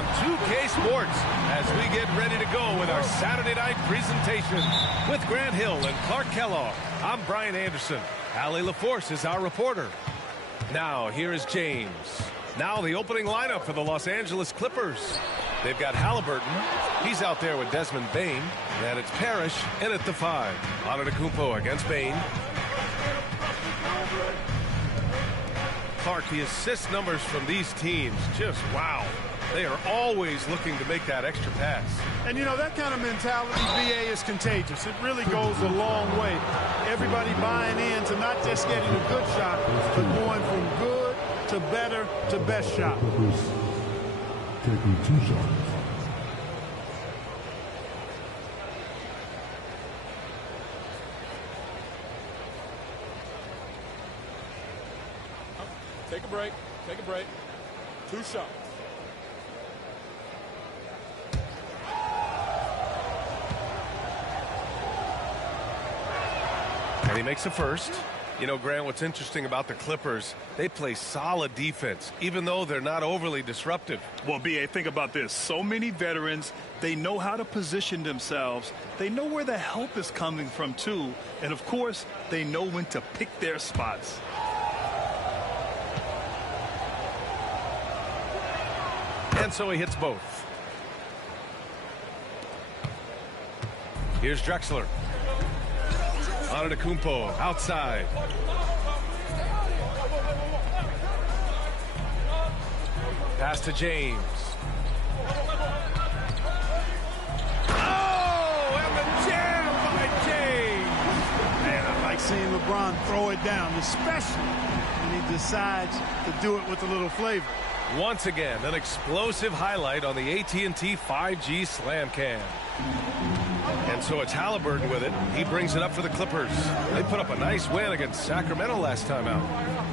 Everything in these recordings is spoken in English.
on 2K Sports as we get ready to go with our Saturday night presentation. With Grant Hill and Clark Kellogg, I'm Brian Anderson. Allie LaForce is our reporter. Now, here is James. Now the opening lineup for the Los Angeles Clippers. They've got Halliburton. He's out there with Desmond Bane. And it's Parrish in at the 5. Antetokounmpo against Bane. Clark, the assist numbers from these teams, just wow. They are always looking to make that extra pass. And, you know, that kind of mentality, BA, is contagious. It really goes a long way. Everybody buying in to not just getting a good shot, but going from good to better to best shot. Taking 2 shots. Take a break. Take a break. 2 shots. And he makes the first. You know, Grant, what's interesting about the Clippers, they play solid defense, even though they're not overly disruptive. Well, B.A., think about this. So many veterans, they know how to position themselves. They know where the help is coming from, too. And, of course, they know when to pick their spots. And so he hits both. Here's Drexler. Antetokounmpo outside. Pass to James. Oh, and the jam by James. Man, I like seeing LeBron throw it down, especially when he decides to do it with a little flavor. Once again, an explosive highlight on the AT&T 5G Slam Cam. And so it's Halliburton with it. He brings it up for the Clippers. They put up a nice win against Sacramento last time out.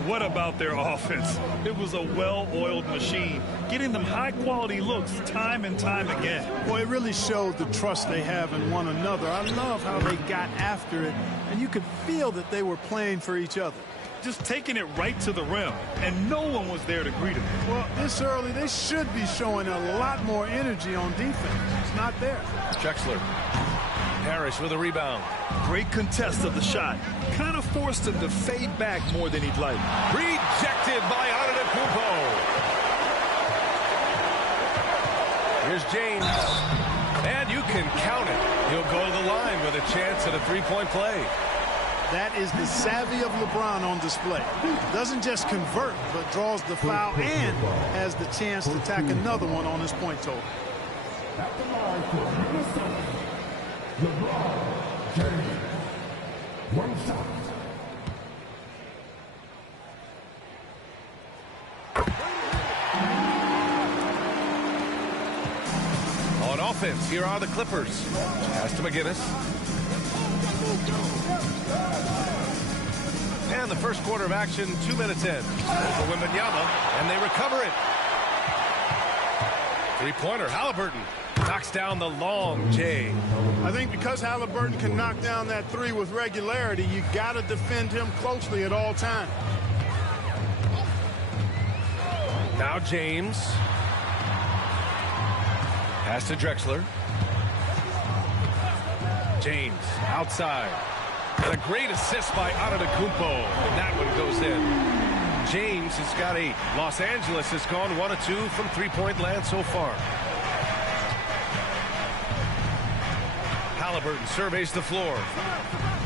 What about their offense? It was a well-oiled machine, getting them high-quality looks time and time again. Well, it really showed the trust they have in one another. I love how they got after it, and you could feel that they were playing for each other. Just taking it right to the rim, and no one was there to greet him. Well, this early, they should be showing a lot more energy on defense. It's not there. Drexler. Parrish with a rebound. Great contest of the shot. Kind of forced him to fade back more than he'd like. Rejected by Antetokounmpo. Here's James. And you can count it. He'll go to the line with a chance at a three-point play. That is the savvy of LeBron on display. Doesn't just convert, but draws the foul and has the chance to tack another one on his point total. At the line for Minnesota, LeBron James. 1 shot. On offense, here are the Clippers. Pass to McGinnis. And the first quarter of action, 2 minutes in. For Wembanyama, and they recover it. Three-pointer, Halliburton knocks down the long J. I think because Halliburton can knock down that 3 with regularity, you got to defend him closely at all times. Now James. Pass to Drexler. James outside. And a great assist by Antetokounmpo. And that one goes in. James has got 8. Los Angeles has gone 1 of 2 from three-point land so far. Halliburton surveys the floor.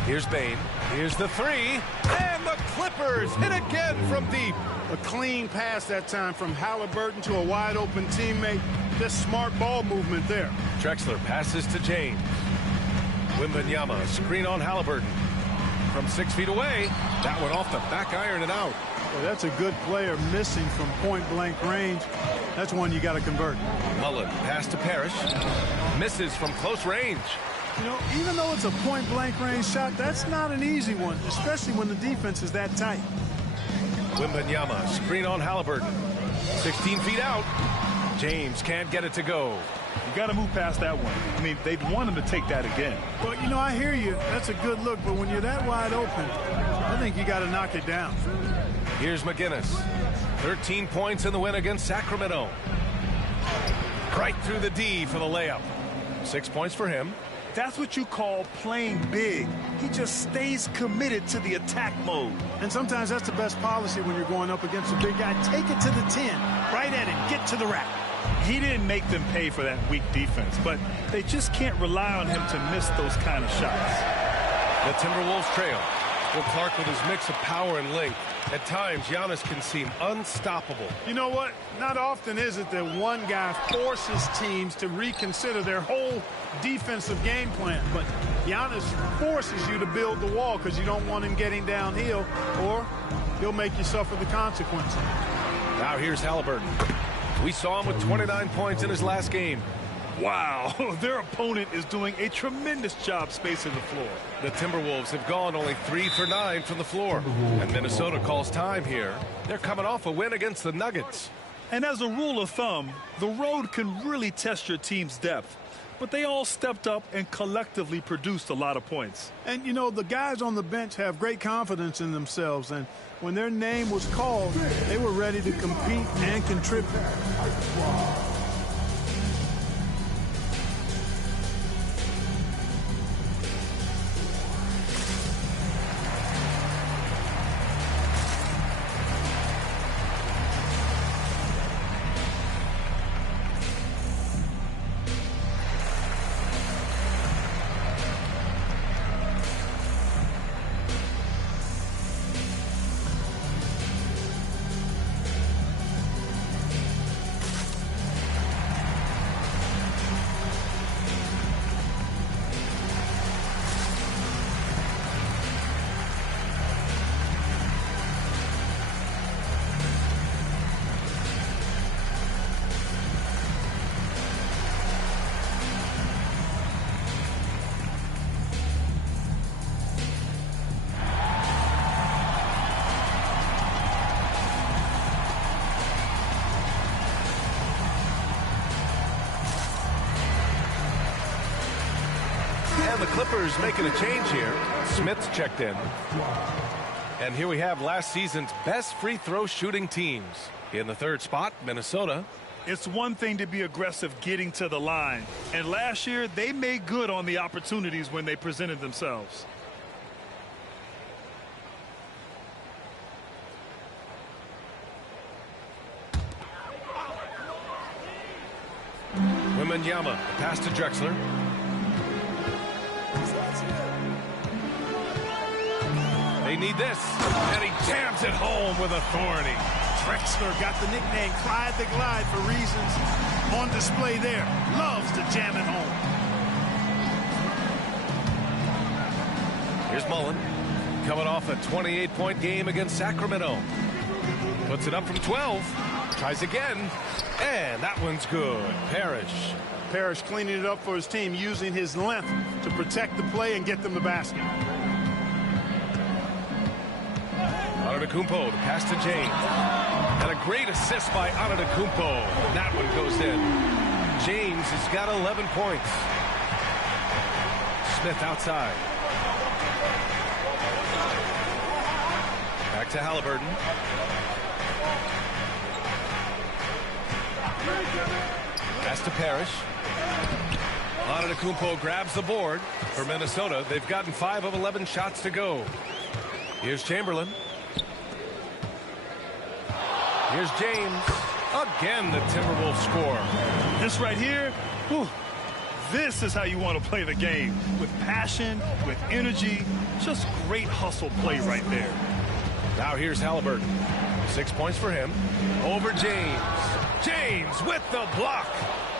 Here's Bane. Here's the 3. And the Clippers hit again from deep. A clean pass that time from Halliburton to a wide-open teammate. Just smart ball movement there. Drexler passes to James. Wembanyama, screen on Halliburton. From 6 feet away, that one off the back iron and out. Well, that's a good player missing from point-blank range. That's one you got to convert. Mullen, pass to Parrish. Misses from close range. You know, even though it's a point-blank range shot, that's not an easy one, especially when the defense is that tight. Wembanyama, screen on Halliburton. 16 feet out. James can't get it to go. You got to move past that one. I mean, they'd want him to take that again. Well, you know, I hear you. That's a good look, but when you're that wide open, I think you got to knock it down. Here's McGinnis. 13 points in the win against Sacramento. right through the D for the layup. 6 points for him. That's what you call playing big. He just stays committed to the attack mode. And sometimes that's the best policy when you're going up against a big guy. Take it to the 10. Right at it. Get to the rack. He didn't make them pay for that weak defense, but they just can't rely on him to miss those kind of shots. The Timberwolves trail. Will Clark with his mix of power and length. At times, Giannis can seem unstoppable. You know what? Not often is it that one guy forces teams to reconsider their whole defensive game plan. But Giannis forces you to build the wall because you don't want him getting downhill, or he'll make you suffer the consequences. Now here's Halliburton. We saw him with 29 points in his last game. Wow, their opponent is doing a tremendous job spacing the floor. The Timberwolves have gone only 3 for 9 from the floor. And Minnesota calls time here. They're coming off a win against the Nuggets. And as a rule of thumb, the road can really test your team's depth. But they all stepped up and collectively produced a lot of points. And, you know, the guys on the bench have great confidence in themselves. And when their name was called, they were ready to compete and contribute. The Clippers making a change here. Smith's checked in. And here we have last season's best free throw shooting teams. In the third spot, Minnesota. It's one thing to be aggressive getting to the line. And last year, they made good on the opportunities when they presented themselves. Wembanyama, pass to Drexler. They need this, and he jams it home with authority. Drexler got the nickname Clyde the Glide for reasons on display there. Loves to jam it home. Here's Mullen, coming off a 28-point game against Sacramento. Puts it up from 12. Tries again, and that one's good. Parrish. Parrish cleaning it up for his team, using his length to protect the play and get them the basket. Antetokounmpo, the pass to James. And a great assist by Antetokounmpo. That one goes in. James has got 11 points. Smith outside. Back to Halliburton. Pass to Parrish. Antetokounmpo grabs the board for Minnesota. They've gotten 5 of 11 shots to go. Here's Chamberlain. Here's James. Again, the Timberwolves score. This right here, whew, this is how you want to play the game. With passion, with energy, just great hustle play right there. Now here's Halliburton. 6 points for him. Over James. James with the block.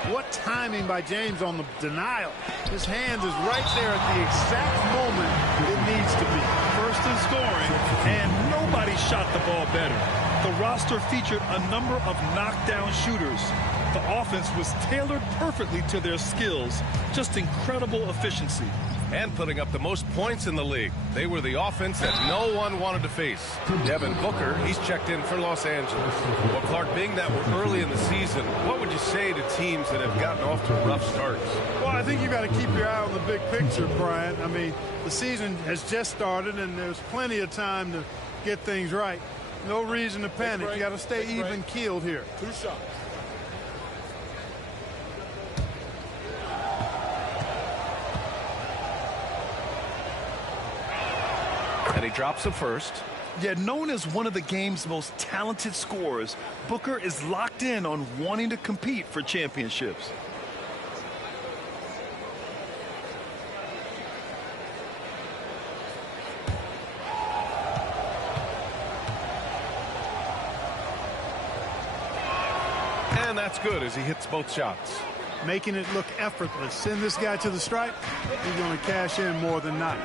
What timing by James on the denial. His hand is right there at the exact moment it needs to be. First in scoring, and nobody shot the ball better. The roster featured a number of knockdown shooters. The offense was tailored perfectly to their skills. Just incredible efficiency. And putting up the most points in the league. They were the offense that no one wanted to face. Devin Booker, he's checked in for Los Angeles. Well, Clark, being that we're early in the season, what would you say to teams that have gotten off to rough starts? Well, I think you got to keep your eye on the big picture, Brian. I mean, the season has just started, and there's plenty of time to get things right. No reason to panic. You got to stay even-keeled here. 2 shots. And he drops the first. Yet known as one of the game's most talented scorers, Booker is locked in on wanting to compete for championships. And that's good as he hits both shots. Making it look effortless. Send this guy to the stripe. He's going to cash in more than not.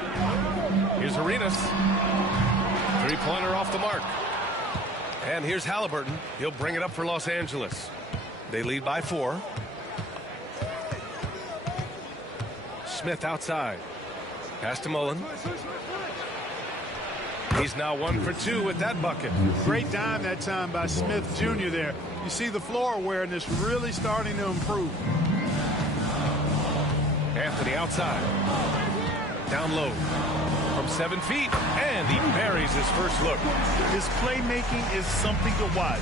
Here's Arenas. Three-pointer off the mark. And here's Halliburton. He'll bring it up for Los Angeles. They lead by 4. Smith outside. Pass to Mullen. He's now 1 for 2 with that bucket. Great dime that time by Smith Jr. there. You see the floor awareness really starting to improve. Anthony outside. Down low. From 7 feet. And he buries his first look. His playmaking is something to watch.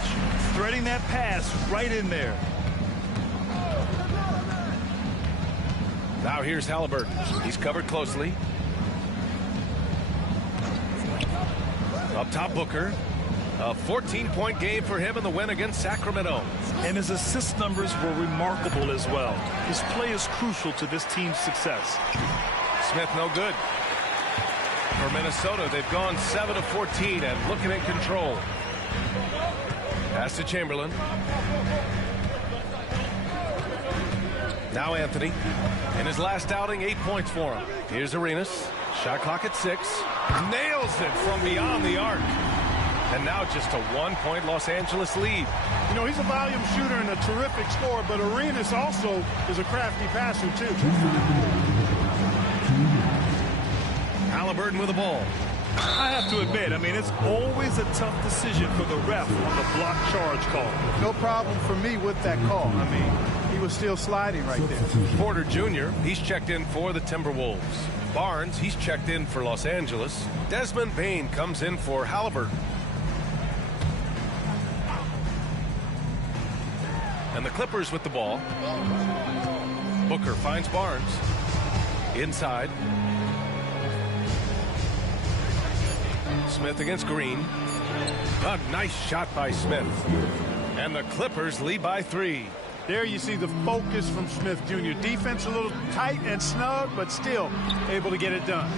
Threading that pass right in there. Now here's Halliburton. He's covered closely. Up top, Booker. A 14-point game for him in the win against Sacramento. And his assist numbers were remarkable as well. His play is crucial to this team's success. Smith no good. For Minnesota, they've gone 7 of 14 and looking in control. Pass to Chamberlain. Now Anthony. In his last outing, 8 points for him. Here's Arenas. Shot clock at 6. Nails it from beyond the arc. And now just a 1-point Los Angeles lead. You know, he's a volume shooter and a terrific scorer, but Arenas also is a crafty passer, too. Halliburton with the ball. I have to admit, it's always a tough decision for the ref on the block charge call. No problem for me with that call. He was still sliding right there. Porter Jr., he's checked in for the Timberwolves. Barnes, he's checked in for Los Angeles. Desmond Bane comes in for Halliburton. And the Clippers with the ball. Booker finds Barnes. Inside. Smith against Green. A nice shot by Smith. And the Clippers lead by 3. There you see the focus from Smith Jr. Defense a little tight and snug, but still able to get it done.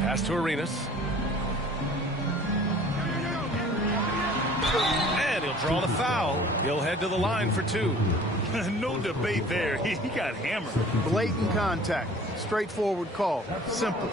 Pass to Arenas. And he'll draw the foul. He'll head to the line for 2. No debate there. He got hammered. Blatant contact. Straightforward call. Simple.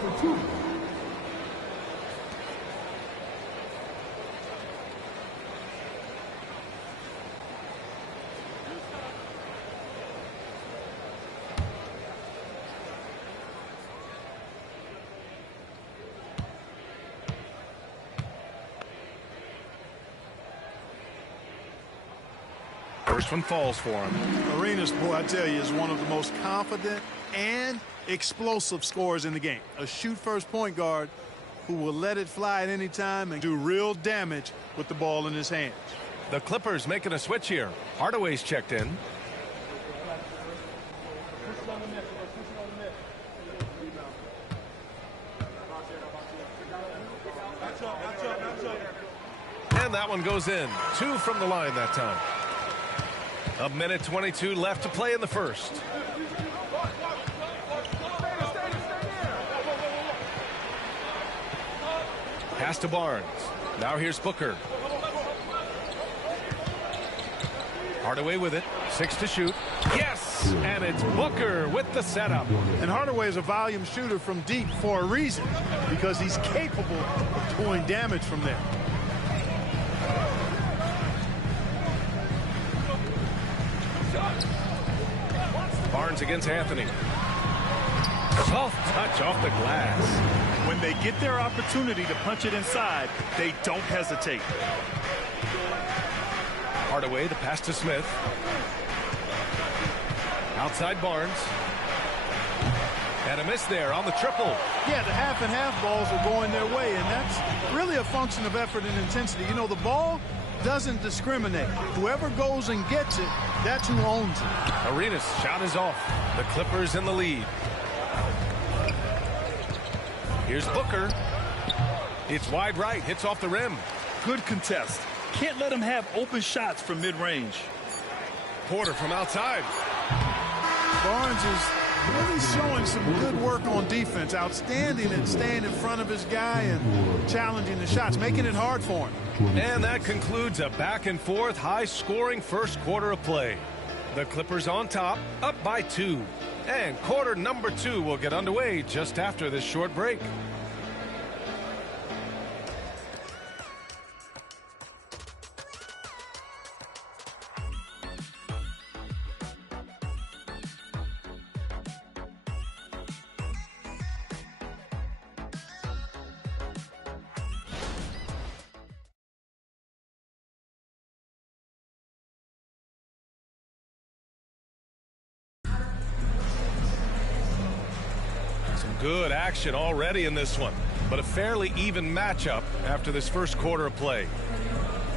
First one falls for him. Arenas, boy, I tell you, is one of the most confident and explosive scorers in the game. A shoot-first point guard who will let it fly at any time and do real damage with the ball in his hands. The Clippers making a switch here. Hardaway's checked in. And that one goes in. 2 from the line that time. A minute 22 left to play in the first. Pass to Barnes. Now here's Booker. Hardaway with it. 6 to shoot. Yes! And it's Booker with the setup. And Hardaway is a volume shooter from deep for a reason, because he's capable of doing damage from there. Barnes against Anthony. Soft touch off the glass. When they get their opportunity to punch it inside, they don't hesitate. Hardaway, the pass to Smith. Outside Barnes. And a miss there on the triple. Yeah, the half and half balls are going their way, and that's really a function of effort and intensity. You know, the ball doesn't discriminate. Whoever goes and gets it, that's who owns it. Arenas' shot is off. The Clippers in the lead. Here's Booker. It's wide right, hits off the rim. Good contest. Can't let him have open shots from mid-range. Porter from outside. Barnes is really showing some good work on defense. Outstanding at staying in front of his guy and challenging the shots, making it hard for him. And that concludes a back-and-forth, high-scoring first quarter of play. The Clippers on top, up by 2. And quarter number 2 will get underway just after this short break. Good action already in this one, but a fairly even matchup after this first quarter of play.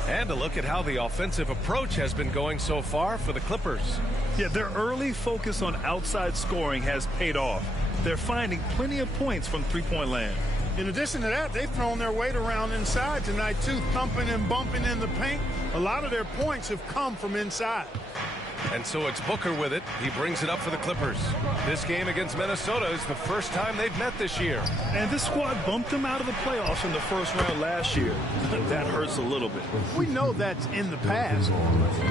And a look at how the offensive approach has been going so far for the Clippers. Yeah, their early focus on outside scoring has paid off. They're finding plenty of points from three-point land. In addition to that, they've thrown their weight around inside tonight, too, thumping and bumping in the paint. A lot of their points have come from inside. And so it's Booker with it. He brings it up for the Clippers. This game against Minnesota is the first time they've met this year. And this squad bumped them out of the playoffs in the first round last year. That hurts a little bit. We know that's in the past.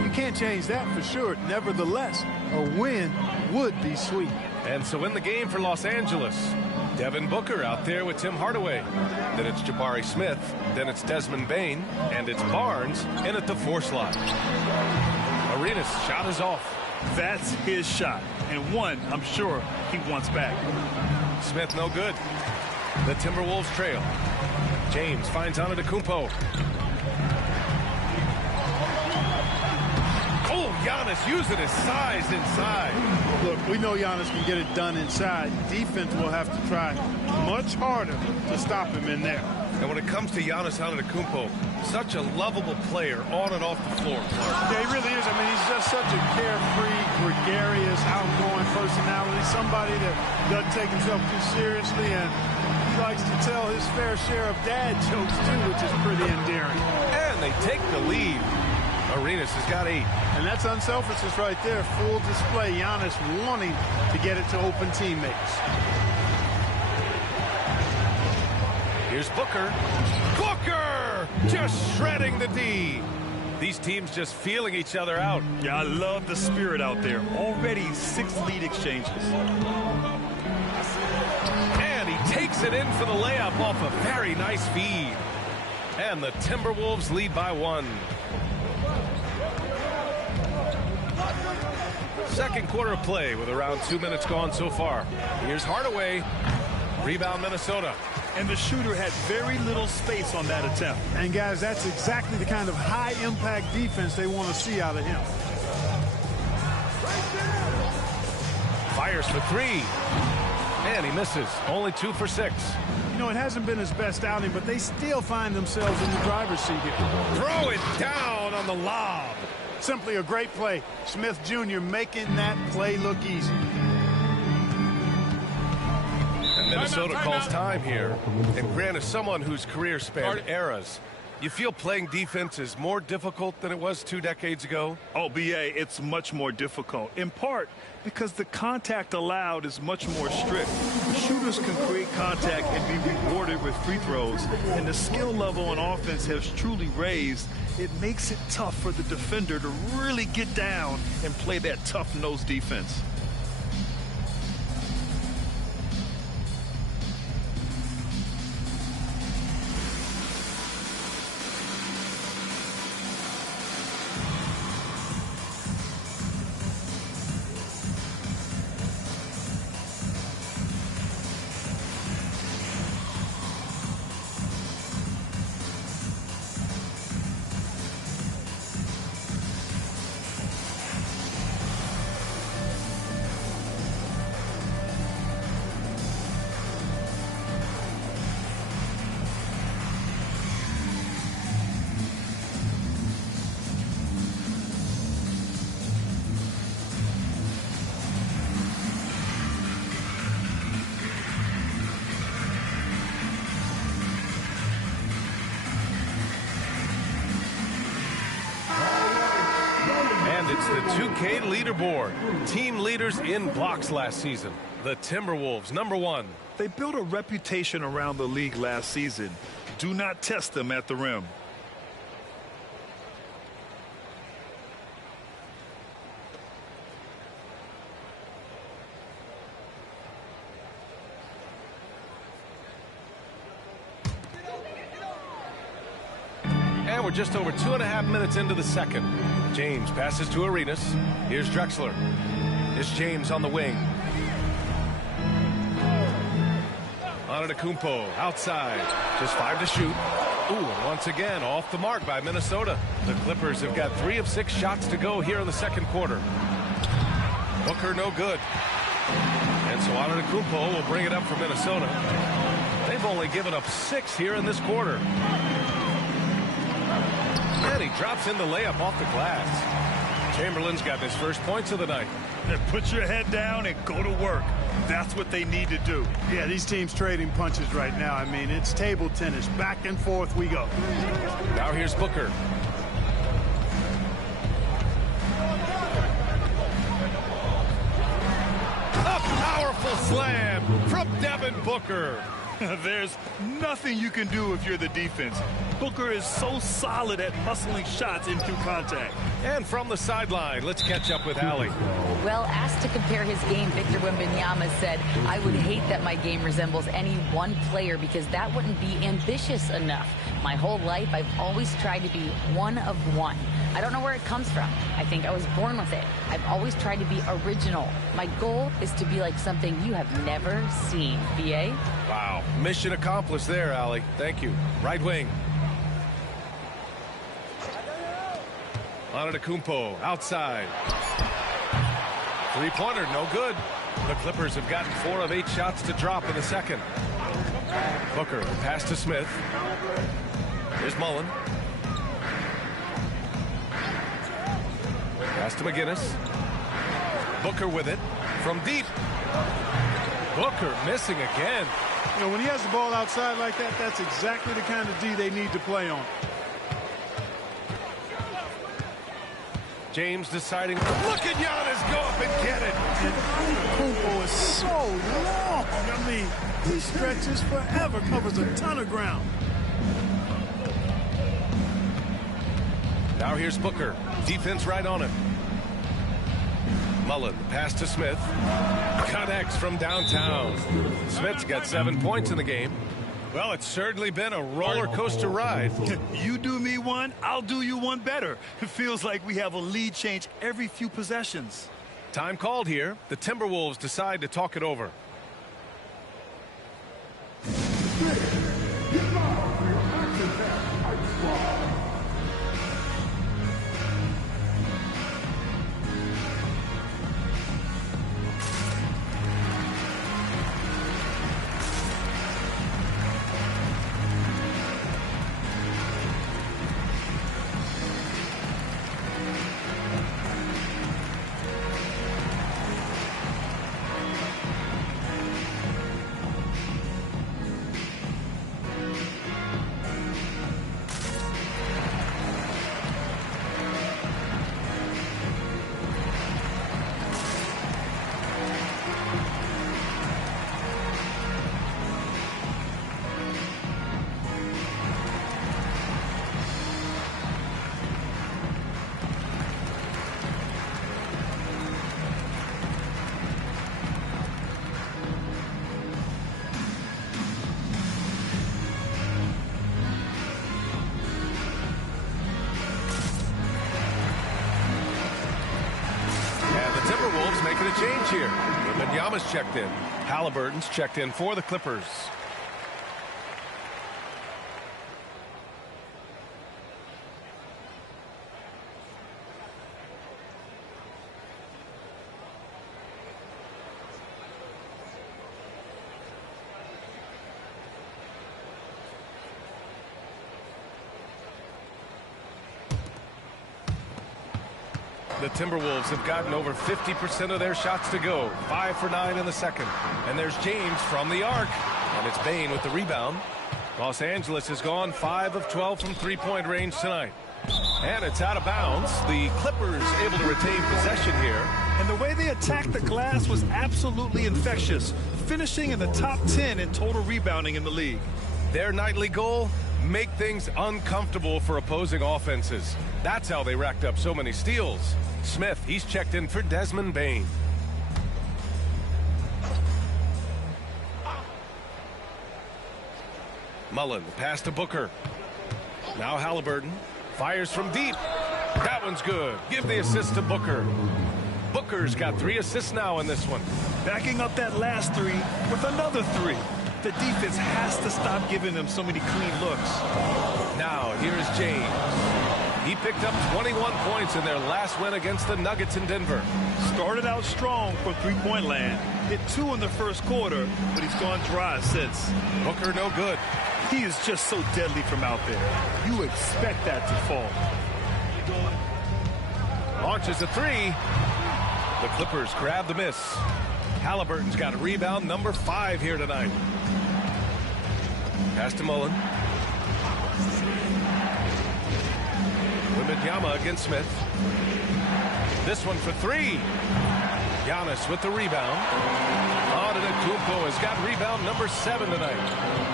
You can't change that for sure. Nevertheless, a win would be sweet. And so in the game for Los Angeles, Devin Booker out there with Tim Hardaway. Then it's Jabari Smith. Then it's Desmond Bane. And it's Barnes in at the 4 slot. Arenas' shot is off. That's his shot, and one I'm sure he wants back. Smith no good. The Timberwolves trail. James finds Antetokounmpo. Oh, Giannis using his size inside. Look, we know Giannis can get it done inside. Defense will have to try much harder to stop him in there. And when it comes to Giannis Antetokounmpo, such a lovable player on and off the floor, Clark. Yeah, he really is. I mean, he's just such a carefree, gregarious, outgoing personality. Somebody that doesn't take himself too seriously, and he likes to tell his fair share of dad jokes, too, which is pretty endearing. And they take the lead. Arenas has got 8. And that's unselfishness right there. Full display. Giannis wanting to get it to open teammates. Here's Booker. Booker! Just shredding the D. These teams just feeling each other out. Yeah, I love the spirit out there. Already 6 lead exchanges. And he takes it in for the layup off a very nice feed. And the Timberwolves lead by 1. Second quarter of play with around 2 minutes gone so far. Here's Hardaway. Rebound Minnesota. And the shooter had very little space on that attempt. And, guys, that's exactly the kind of high-impact defense they want to see out of him. Fires for 3. And he misses. Only 2 for 6. You know, it hasn't been his best outing, but they still find themselves in the driver's seat here. Throw it down on the lob. Simply a great play. Smith Jr. making that play look easy. Minnesota calls time here. And Grant, as someone whose career spanned eras, you feel playing defense is more difficult than it was 2 decades ago? Oh, B.A., it's much more difficult, in part because the contact allowed is much more strict. Shooters can create contact and be rewarded with free throws, and the skill level on offense has truly raised. It makes it tough for the defender to really get down and play that tough-nosed defense. It's the 2K leaderboard. Team leaders in blocks last season. The Timberwolves, #1. They built a reputation around the league last season. Do not test them at the rim. And we're just over 2.5 minutes into the second. James passes to Arenas. Here's Drexler. It's James on the wing. Antetokounmpo outside. Just 5 to shoot. Ooh, and once again, off the mark by Minnesota. The Clippers have got 3 of 6 shots to go here in the second quarter. Booker no good. And so Antetokounmpo will bring it up for Minnesota. They've only given up 6 here in this quarter. And he drops in the layup off the glass. Chamberlain's got his first points of the night. Put your head down and go to work. That's what they need to do. Yeah, these teams trading punches right now. I mean, it's table tennis. Back and forth we go. Now here's Booker. A powerful slam from Devin Booker. There's nothing you can do if you're the defense. Booker is so solid at muscling shots in through contact. And from the sideline, let's catch up with Allie. Well, asked to compare his game, Victor Wembanyama said, "I would hate that my game resembles any one player because that wouldn't be ambitious enough. My whole life, I've always tried to be one of one. I don't know where it comes from. I think I was born with it. I've always tried to be original. My goal is to be like something you have never seen." VA? Wow. Mission accomplished there, Allie. Thank you. Right wing. Antetokounmpo outside. Three-pointer, no good. The Clippers have gotten 4 of 8 shots to drop in the second. Booker, pass to Smith. Here's Mullen. Pass to McGinnis. Booker with it from deep. Booker missing again. You know, when he has the ball outside like that, that's exactly the kind of D they need to play on. James deciding, look at Giannis go up and get it. Antetokounmpo is so long. I mean, he stretches forever, covers a ton of ground. Now here's Booker. Defense right on him. Mullen, pass to Smith. Connects from downtown. Smith's got 7 points in the game. Well, it's certainly been a roller coaster ride. You do me one, I'll do you one better. It feels like we have a lead change every few possessions. Time called here. The Timberwolves decide to talk it over. Making a change here. Wembanyama's checked in. Halliburton's checked in for the Clippers. The Timberwolves have gotten over 50% of their shots to go. 5 for 9 in the second. And there's James from the arc. And it's Bane with the rebound. Los Angeles has gone 5 of 12 from three-point range tonight. And it's out of bounds. The Clippers able to retain possession here. And the way they attacked the glass was absolutely infectious, finishing in the top 10 in total rebounding in the league. Their nightly goal, make things uncomfortable for opposing offenses. That's how they racked up so many steals. Smith, he's checked in for Desmond Bane. Mullen, pass to Booker. Now Halliburton fires from deep. That one's good. Give the assist to Booker. Booker's got 3 assists now in this one. Backing up that last 3 with another 3. The defense has to stop giving them so many clean looks. Now here's James. He picked up 21 points in their last win against the Nuggets in Denver. Started out strong from three-point land. Hit 2 in the first quarter, but he's gone dry since. Booker no good. He is just so deadly from out there. You expect that to fall. Launches a 3. The Clippers grab the miss. Halliburton's got a rebound number 5 here tonight. Pass to Mullen. Wembanyama against Smith. This one for 3. Giannis with the rebound. Antetokounmpo has got rebound number 7 tonight.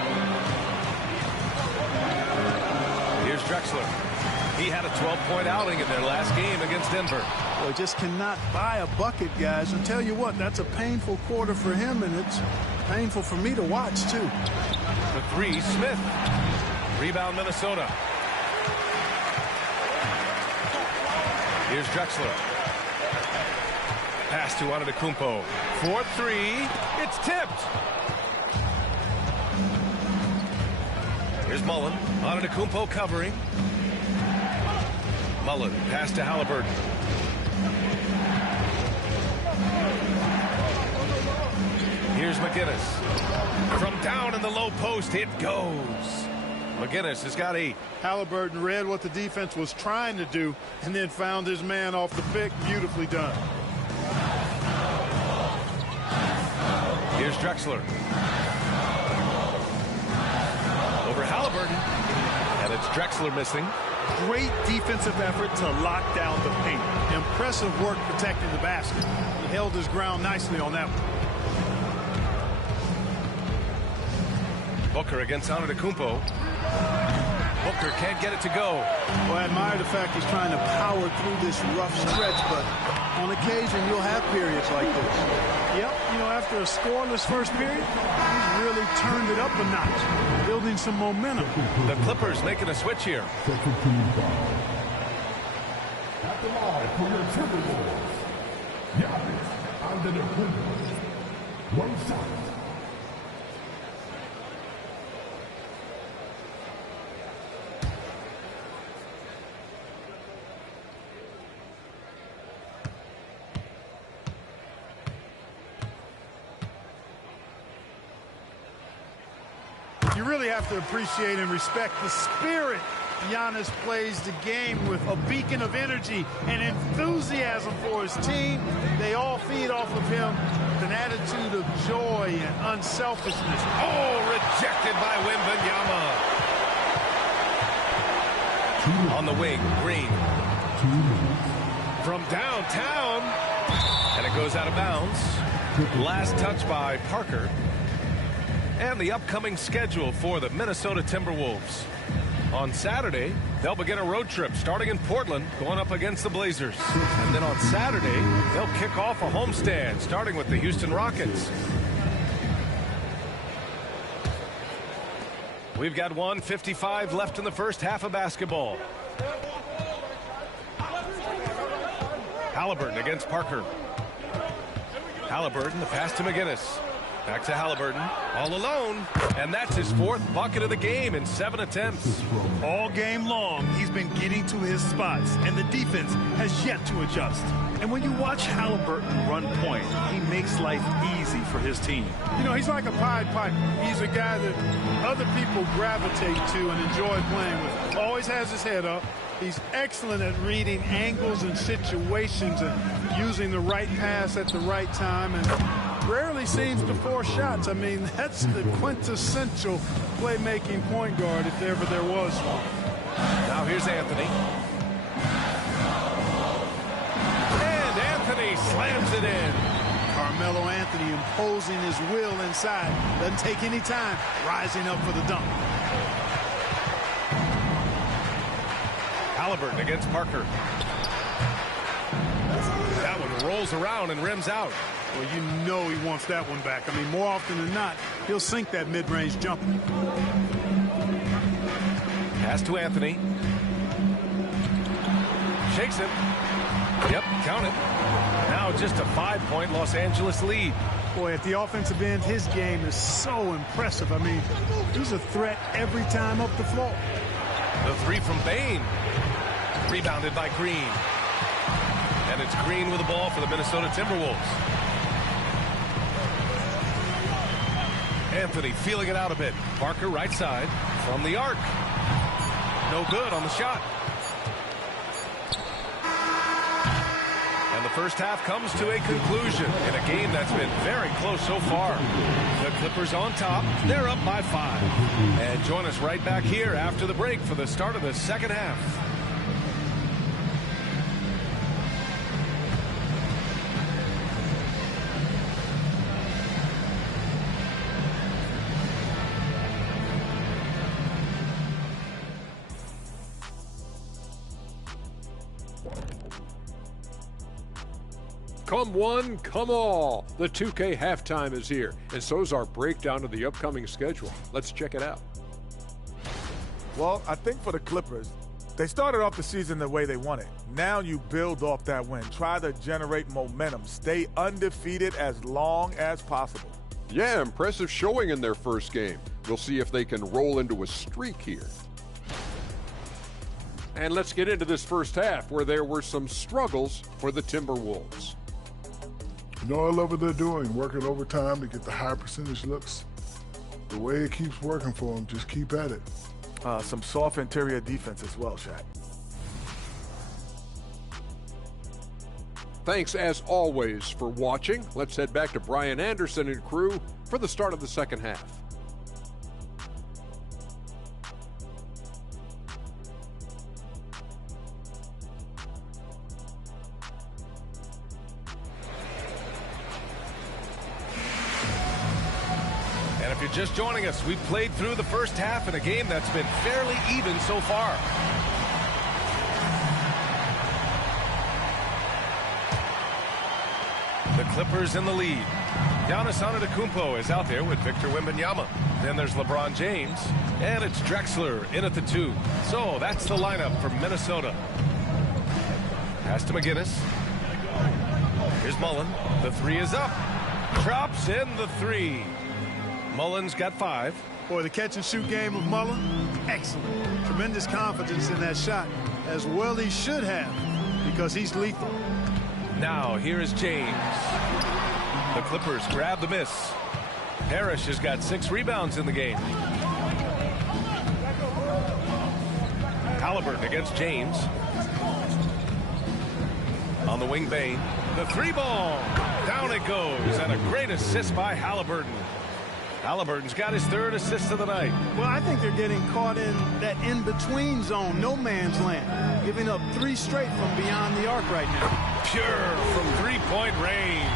Here's Drexler. He had a 12-point outing in their last game against Denver. Well, just cannot buy a bucket, guys. And tell you what, that's a painful quarter for him, and it's painful for me to watch, too. The 3, Smith. Rebound, Minnesota. Here's Drexler. Pass to Antetokounmpo. 4-3. It's tipped. Here's Mullen. Antetokounmpo covering. Mullen, pass to Halliburton. Here's McGinnis. From down in the low post, it goes. McGinnis has got 8. Halliburton read what the defense was trying to do and then found his man off the pick. Beautifully done. Here's Drexler. Over Halliburton. And it's Drexler missing. Great defensive effort to lock down the paint. Impressive work protecting the basket. He held his ground nicely on that one. Booker against Antetokounmpo. Booker can't get it to go. Well, I admire the fact he's trying to power through this rough stretch, but on occasion you'll have periods like this. Yep, you know, after a scoreless first period, he's really turned it up a notch, building some momentum. The Clippers making a switch here. Second team foul. At the line for your Timberwolves, Giannis Antetokounmpo. 1 shot. You really have to appreciate and respect the spirit Giannis plays the game with, a beacon of energy and enthusiasm for his team. They all feed off of him with an attitude of joy and unselfishness. Oh, rejected by Wembanyama. On the wing, Green. From downtown. And it goes out of bounds. Last touch by Parker. And the upcoming schedule for the Minnesota Timberwolves. On Saturday, they'll begin a road trip starting in Portland, going up against the Blazers. And then on Saturday, they'll kick off a homestand, starting with the Houston Rockets. We've got 1:55 left in the first half of basketball. Halliburton against Parker. Halliburton, the pass to McGinnis. Back to Halliburton, all alone, and that's his 4th bucket of the game in 7 attempts. All game long, he's been getting to his spots, and the defense has yet to adjust. And when you watch Halliburton run point, he makes life easy for his team. You know, he's like a Pied Piper. He's a guy that other people gravitate to and enjoy playing with. Always has his head up. He's excellent at reading angles and situations and using the right pass at the right time, and rarely seems to force shots. I mean, that's the quintessential playmaking point guard if ever there was one. Now here's Anthony. Carmelo Anthony imposing his will inside. Doesn't take any time, rising up for the dunk. Halliburton against Parker. That one rolls around and rims out. Well, you know he wants that one back. I mean, more often than not, he'll sink that mid-range jumper. Pass to Anthony. Shakes him. Yep, count it. Now just a 5-point Los Angeles lead. Boy, at the offensive end, his game is so impressive. I mean, he's a threat every time up the floor. The three from Bane. Rebounded by Green. And it's Green with the ball for the Minnesota Timberwolves. Anthony feeling it out a bit. Parker right side from the arc. No good on the shot. And the first half comes to a conclusion in a game that's been very close so far. The Clippers on top. They're up by 5. And join us right back here after the break for the start of the second half. Come one, come all. The 2K halftime is here, and so is our breakdown of the upcoming schedule. Let's check it out. Well, I think for the Clippers, they started off the season the way they wanted. Now you build off that win. Try to generate momentum. Stay undefeated as long as possible. Yeah, impressive showing in their first game. We'll see if they can roll into a streak here. And let's get into this first half where there were some struggles for the Timberwolves. You know, I love what they're doing, working overtime to get the high percentage looks. The way it keeps working for them, just keep at it. Some soft interior defense as well, Shaq. Thanks, as always, for watching. Let's head back to Brian Anderson and crew for the start of the second half. And if you're just joining us, we've played through the first half in a game that's been fairly even so far. The Clippers in the lead. Giannis Antetokounmpo is out there with Victor Wembanyama. Then there's LeBron James. And it's Drexler in at the 2. So that's the lineup for Minnesota. Pass to McGinnis. Here's Mullen. The 3 is up. Drops in the 3. Mullen's got 5. Boy, the catch-and-shoot game of Mullen, excellent. Tremendous confidence in that shot, as well he should have, because he's lethal. Now, here is James. The Clippers grab the miss. Parrish has got 6 rebounds in the game. Halliburton against James. On the wing, Bane. The 3-ball. Down it goes, and a great assist by Halliburton. Halliburton's got his 3rd assist of the night. Well, I think they're getting caught in that in-between zone, no man's land, giving up 3 straight from beyond the arc right now. Pure from 3-point range.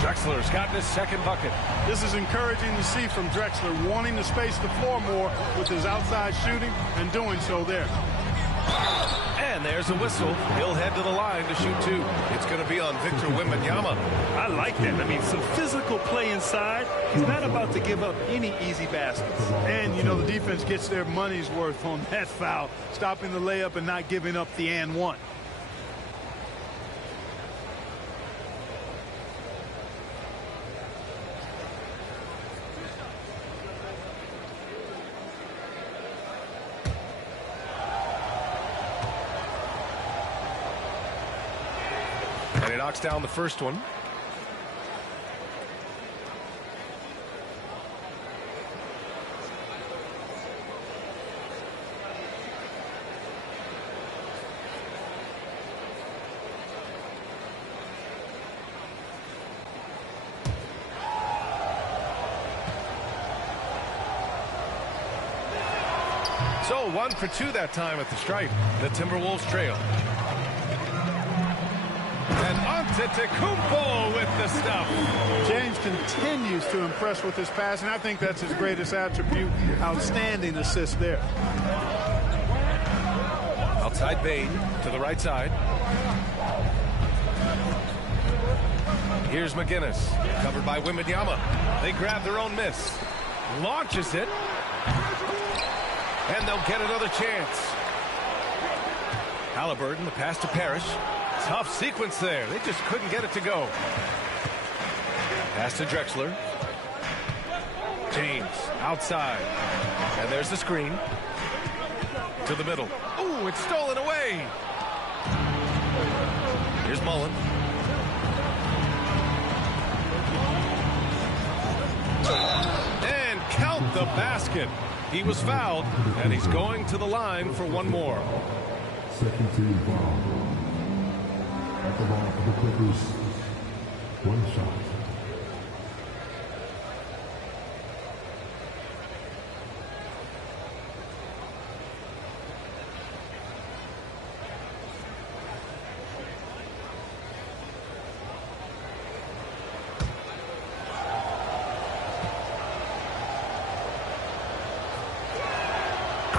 Drexler's gotten his 2nd bucket. This is encouraging to see from Drexler, wanting to space the floor more with his outside shooting and doing so there. And there's a whistle. He'll head to the line to shoot 2. It's going to be on Victor Wembanyama. I like that. I mean, some physical play inside. He's not about to give up any easy baskets. And, you know, the defense gets their money's worth on that foul, stopping the layup and not giving up the and one. And he knocks down the first one. So 1 for 2 that time at the stripe. The Timberwolves trail. And Antetokounmpo with the stuff. James continues to impress with his passing. I think that's his greatest attribute. Outstanding assist there. Outside Bane to the right side. Here's McGinnis, covered by Wembanyama. They grab their own miss. Launches it. And they'll get another chance. Halliburton, the pass to Parrish. Tough sequence there. They just couldn't get it to go. Pass to Drexler. James outside. And there's the screen. To the middle. Ooh, it's stolen away. Here's Mullen. And count the basket. He was fouled, and he's going to the line for one more. Second team foul. At the line for the Clippers. One shot.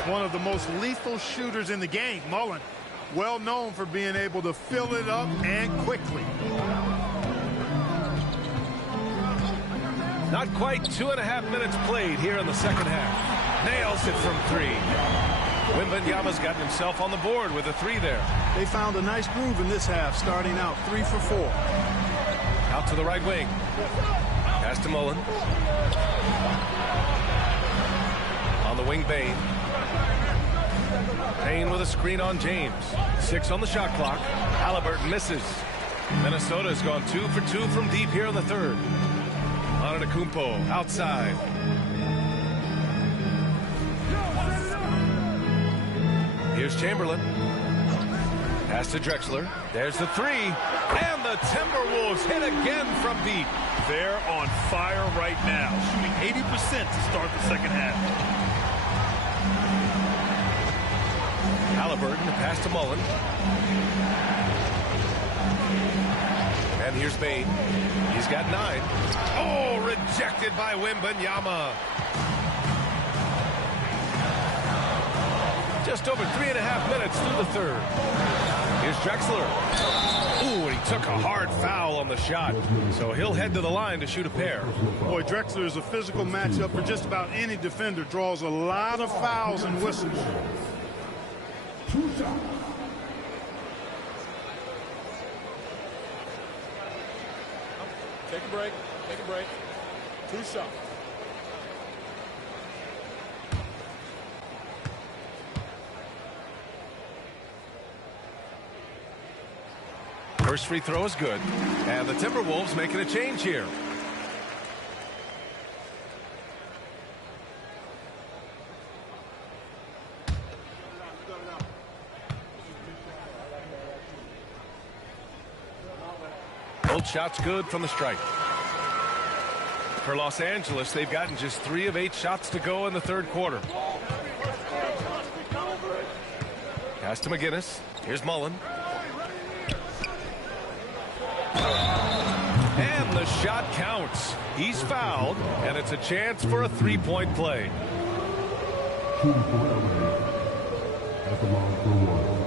One of the most lethal shooters in the game, Mullen. Well known for being able to fill it up and quickly. Not quite 2.5 minutes played here in the second half. Nails it from three. Wembanyama's gotten himself on the board with a three there. They found a nice groove in this half, starting out 3 for 4. Out to the right wing. Pass to Mullen. On the wing, Bane. Payne with a screen on James. 6 on the shot clock. Halliburton misses. Minnesota has gone 2 for 2 from deep here in the third. Antetokounmpo outside. Here's Chamberlain. Pass to Drexler. There's the three. And the Timberwolves hit again from deep. They're on fire right now, shooting 80% to start the second half. Halliburton, pass to Mullen. And here's Bane. He's got 9. Oh, rejected by Wembanyama. Just over 3.5 minutes through the third. Here's Drexler. Ooh, and he took a hard foul on the shot. So he'll head to the line to shoot a pair. Boy, Drexler is a physical matchup for just about any defender. Draws a lot of fouls and whistles. Take a break. Take a break. 2 shots. First free throw is good. And the Timberwolves making a change here. Both shots good from the stripe. For Los Angeles, they've gotten just 3 of 8 shots to go in the third quarter. Pass to McGinnis. Here's Mullen. And the shot counts. He's fouled, and it's a chance for a three-point play. Shooting for LA. At the line for one.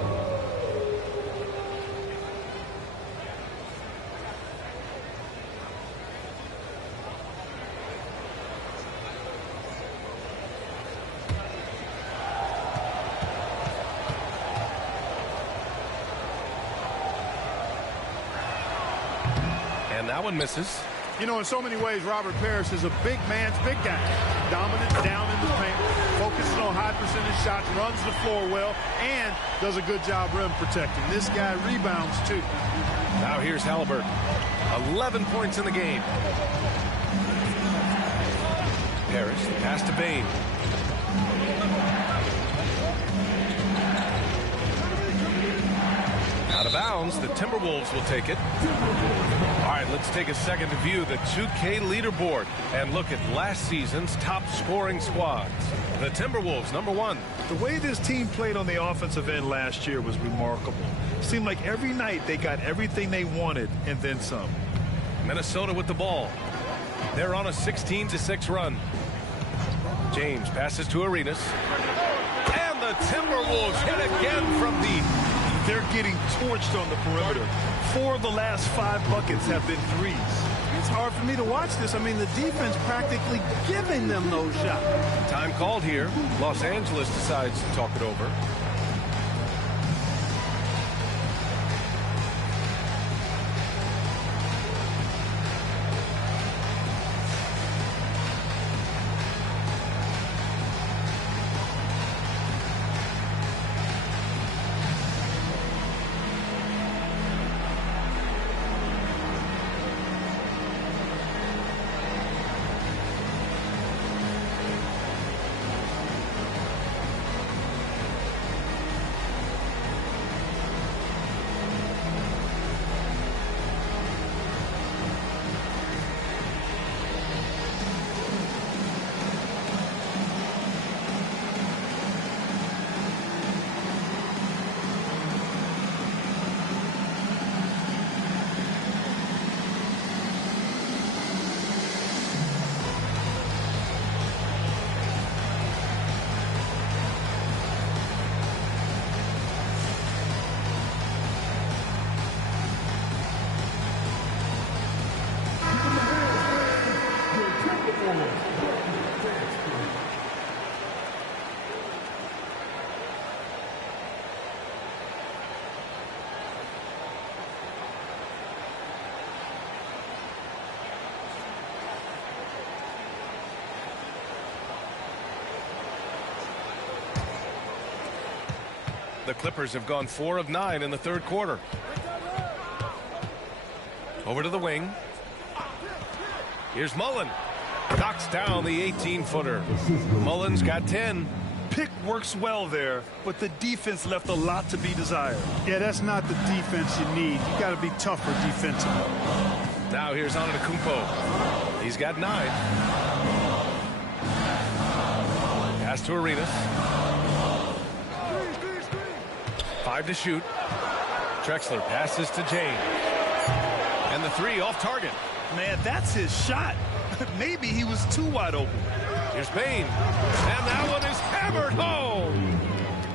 And that one misses. You know, in so many ways, Robert Parrish is a big man's big guy. Dominant down in the paint, focuses on high percentage shots, runs the floor well, and does a good job rim protecting. This guy rebounds, too. Now here's Halliburton. 11 points in the game. Parrish, pass to Bane. Out of bounds, the Timberwolves will take it. All right, let's take a second to view the 2K leaderboard and look at last season's top scoring squads. The Timberwolves, number 1. The way this team played on the offensive end last year was remarkable. Seemed like every night they got everything they wanted and then some. Minnesota with the ball. They're on a 16-6 run. James passes to Arenas. And the Timberwolves hit again from deep. They're getting torched on the perimeter. 4 of the last 5 buckets have been threes. It's hard for me to watch this. I mean, the defense practically giving them those shots. Time called here. Los Angeles decides to talk it over. The Clippers have gone 4 of 9 in the third quarter. Over to the wing. Here's Mullen. Knocks down the 18-footer. Mullen's got 10. Pick works well there, but the defense left a lot to be desired. Yeah, that's not the defense you need. You got to be tougher defensively. Now here's Antetokounmpo. He's got 9. Pass to Arenas. 5 to shoot. Drexler passes to James. And the 3 off target. Man, that's his shot. Maybe he was too wide open. Here's Bane. And that one is hammered home.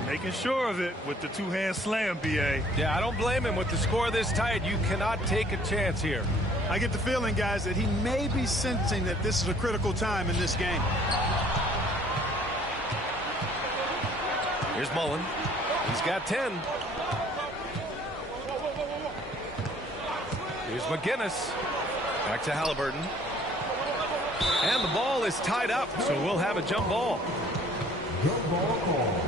Making sure of it with the 2-hand slam, B.A. Yeah, I don't blame him. With the score this tight, you cannot take a chance here. I get the feeling, guys, that he may be sensing that this is a critical time in this game. Here's Mullen. He's got 10. Here's McGinnis. Back to Halliburton. And the ball is tied up, so we'll have a jump ball. Jump ball call.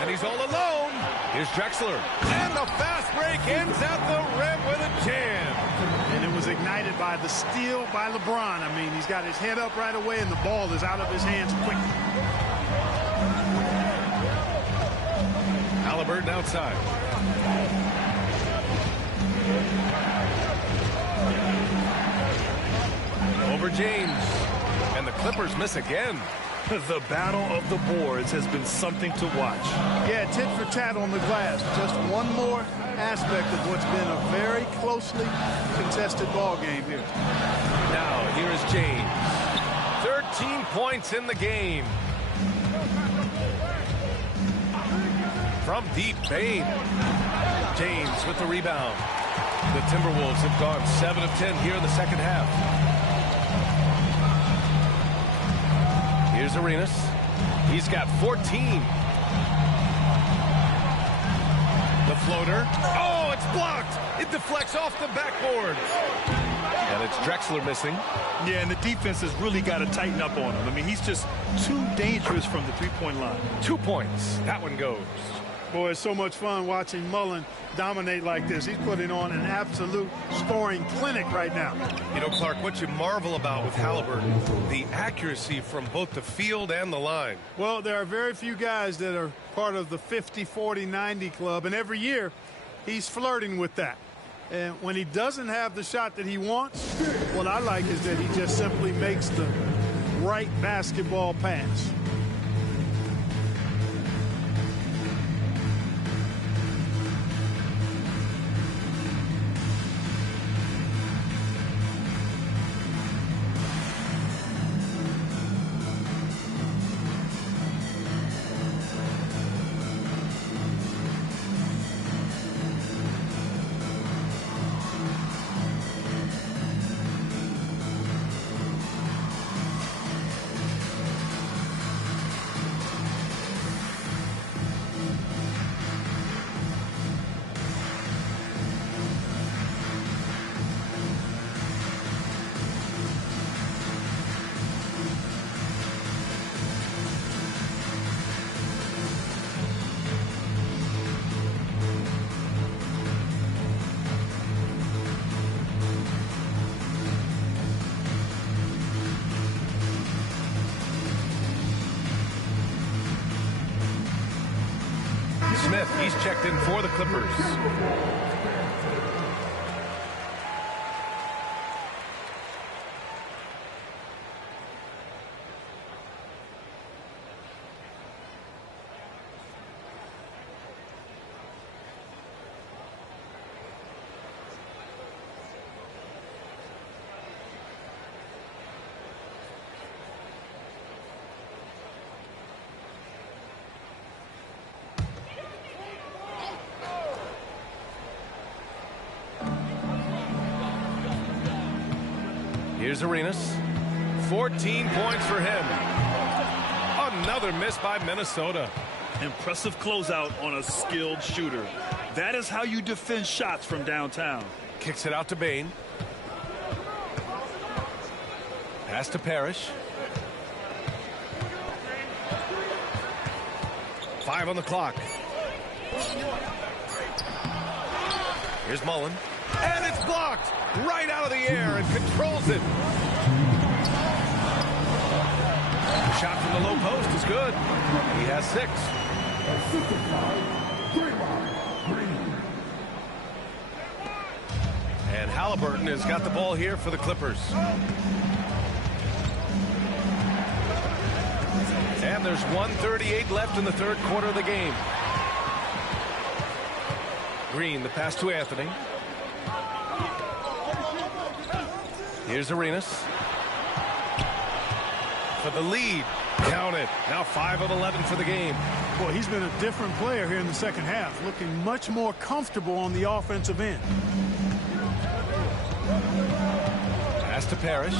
And he's all alone. Here's Drexler. And the fast break ends at the rim with a jam. And it was ignited by the steal by LeBron. I mean, he's got his head up right away, and the ball is out of his hands quickly. Halliburton outside. Over James. And the Clippers miss again. The battle of the boards has been something to watch. Yeah, tit for tat on the glass. Just one more aspect of what's been a very closely contested ball game here. Now, here is James. 13 points in the game. From deep, Bane. James with the rebound. The Timberwolves have gone 7 of 10 here in the second half. Here's Arenas. He's got 14. The floater. Oh, it's blocked. It deflects off the backboard. And it's Drexler missing. Yeah, and the defense has really got to tighten up on him. I mean, he's just too dangerous from the three-point line. 2 points. That one goes. Boy, it's so much fun watching Mullen dominate like this. He's putting on an absolute scoring clinic right now. You know, Clark, what you marvel about with Halliburton, the accuracy from both the field and the line. Well, there are very few guys that are part of the 50, 40, 90 club, and every year he's flirting with that. And when he doesn't have the shot that he wants, what I like is that he just simply makes the right basketball pass. Smith, he's checked in for the Clippers. Here's Arenas. 14 points for him. Another miss by Minnesota. Impressive closeout on a skilled shooter. That is how you defend shots from downtown. Kicks it out to Bane. Pass to Parrish. 5 on the clock. Here's Mullen. And it's blocked right out of the air and controls it. The shot from the low post is good. He has 6. And Halliburton has got the ball here for the Clippers. And there's 1:38 left in the third quarter of the game. Green, the pass to Anthony. Here's Arenas. For the lead. Count it. Now 5 of 11 for the game. Boy, he's been a different player here in the second half, looking much more comfortable on the offensive end. Pass to Parrish.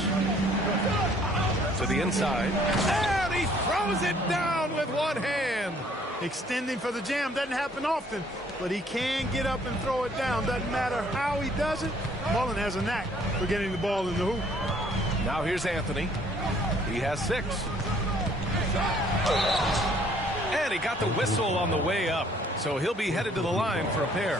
To the inside. And he throws it down with one hand. Extending for the jam doesn't happen often, but he can get up and throw it down. Doesn't matter how he does it. Mullen has a knack for getting the ball in the hoop. Now here's Anthony. He has 6. And he got the whistle on the way up, so he'll be headed to the line for a pair.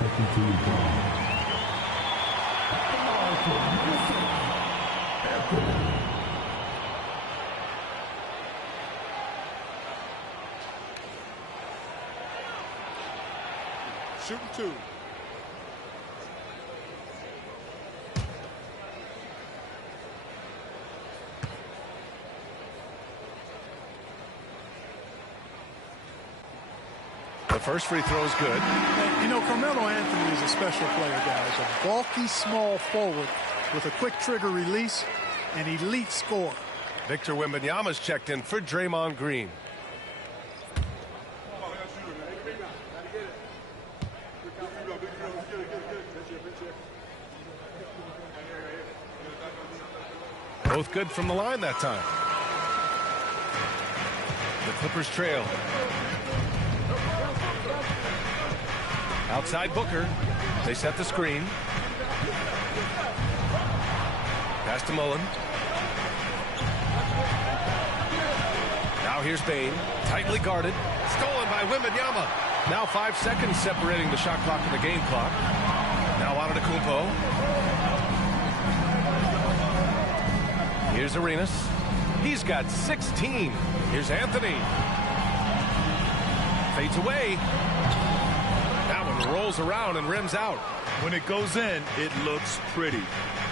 Shooting 2. The first free throw is good. You know, Carmelo Anthony is a special player, guys. A bulky, small forward with a quick trigger release, an elite scorer. Victor Wembanyama's checked in for Draymond Green. Both good from the line that time. The Clippers trail. Outside Booker. They set the screen. Pass to Mullen. Now here's Bane. Tightly guarded. Stolen by Wembanyama. Now 5 seconds separating the shot clock and the game clock. Now Antetokounmpo. Here's Arenas. He's got 16. Here's Anthony. Fades away. That one rolls around and rims out. When it goes in, it looks pretty.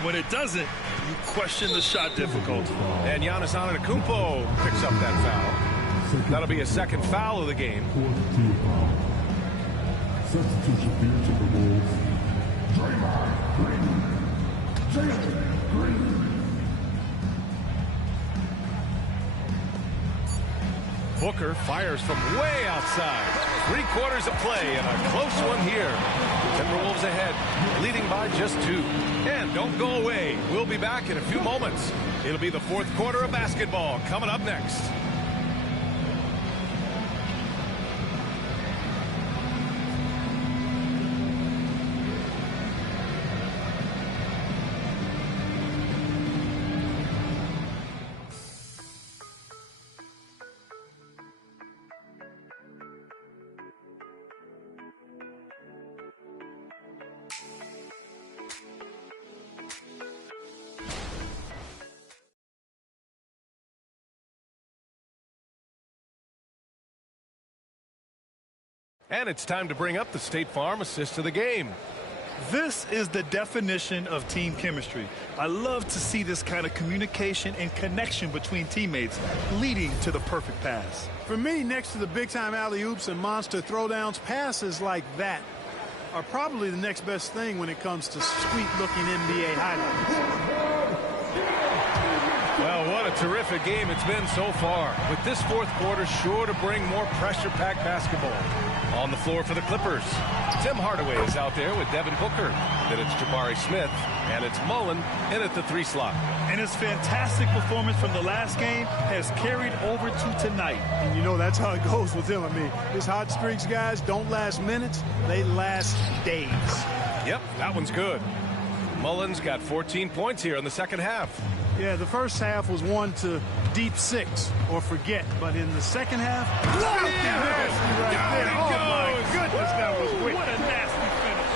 When it doesn't, you question the shot difficulty. And Giannis Antetokounmpo picks up that foul. That'll be a second foul of the game. Fourth team foul. Substitution for your Timberwolves. Draymond Green. Jalen Green. Booker fires from way outside. 3/4 of play and a close one here. Timberwolves ahead, leading by just 2. And don't go away. We'll be back in a few moments. It'll be the fourth quarter of basketball coming up next. And it's time to bring up the State Farm assist of the game. This is the definition of team chemistry. I love to see this kind of communication and connection between teammates leading to the perfect pass. For me, next to the big-time alley-oops and monster throwdowns, passes like that are probably the next best thing when it comes to sweet-looking NBA highlights. Well, what a terrific game it's been so far. With this fourth quarter sure to bring more pressure-packed basketball. On the floor for the Clippers, Tim Hardaway is out there with Devin Booker. Then it's Jabari Smith, and it's Mullen in at the 3 slot. And his fantastic performance from the last game has carried over to tonight. And you know that's how it goes with him. I mean, his hot streaks, guys, don't last minutes. They last days. Yep, that one's good. Mullen's got 14 points here in the second half. Yeah, the first half was one to deep 6 or forget. But in the second half, Down it oh, goes. my goodness, that was quick. What a nasty finish.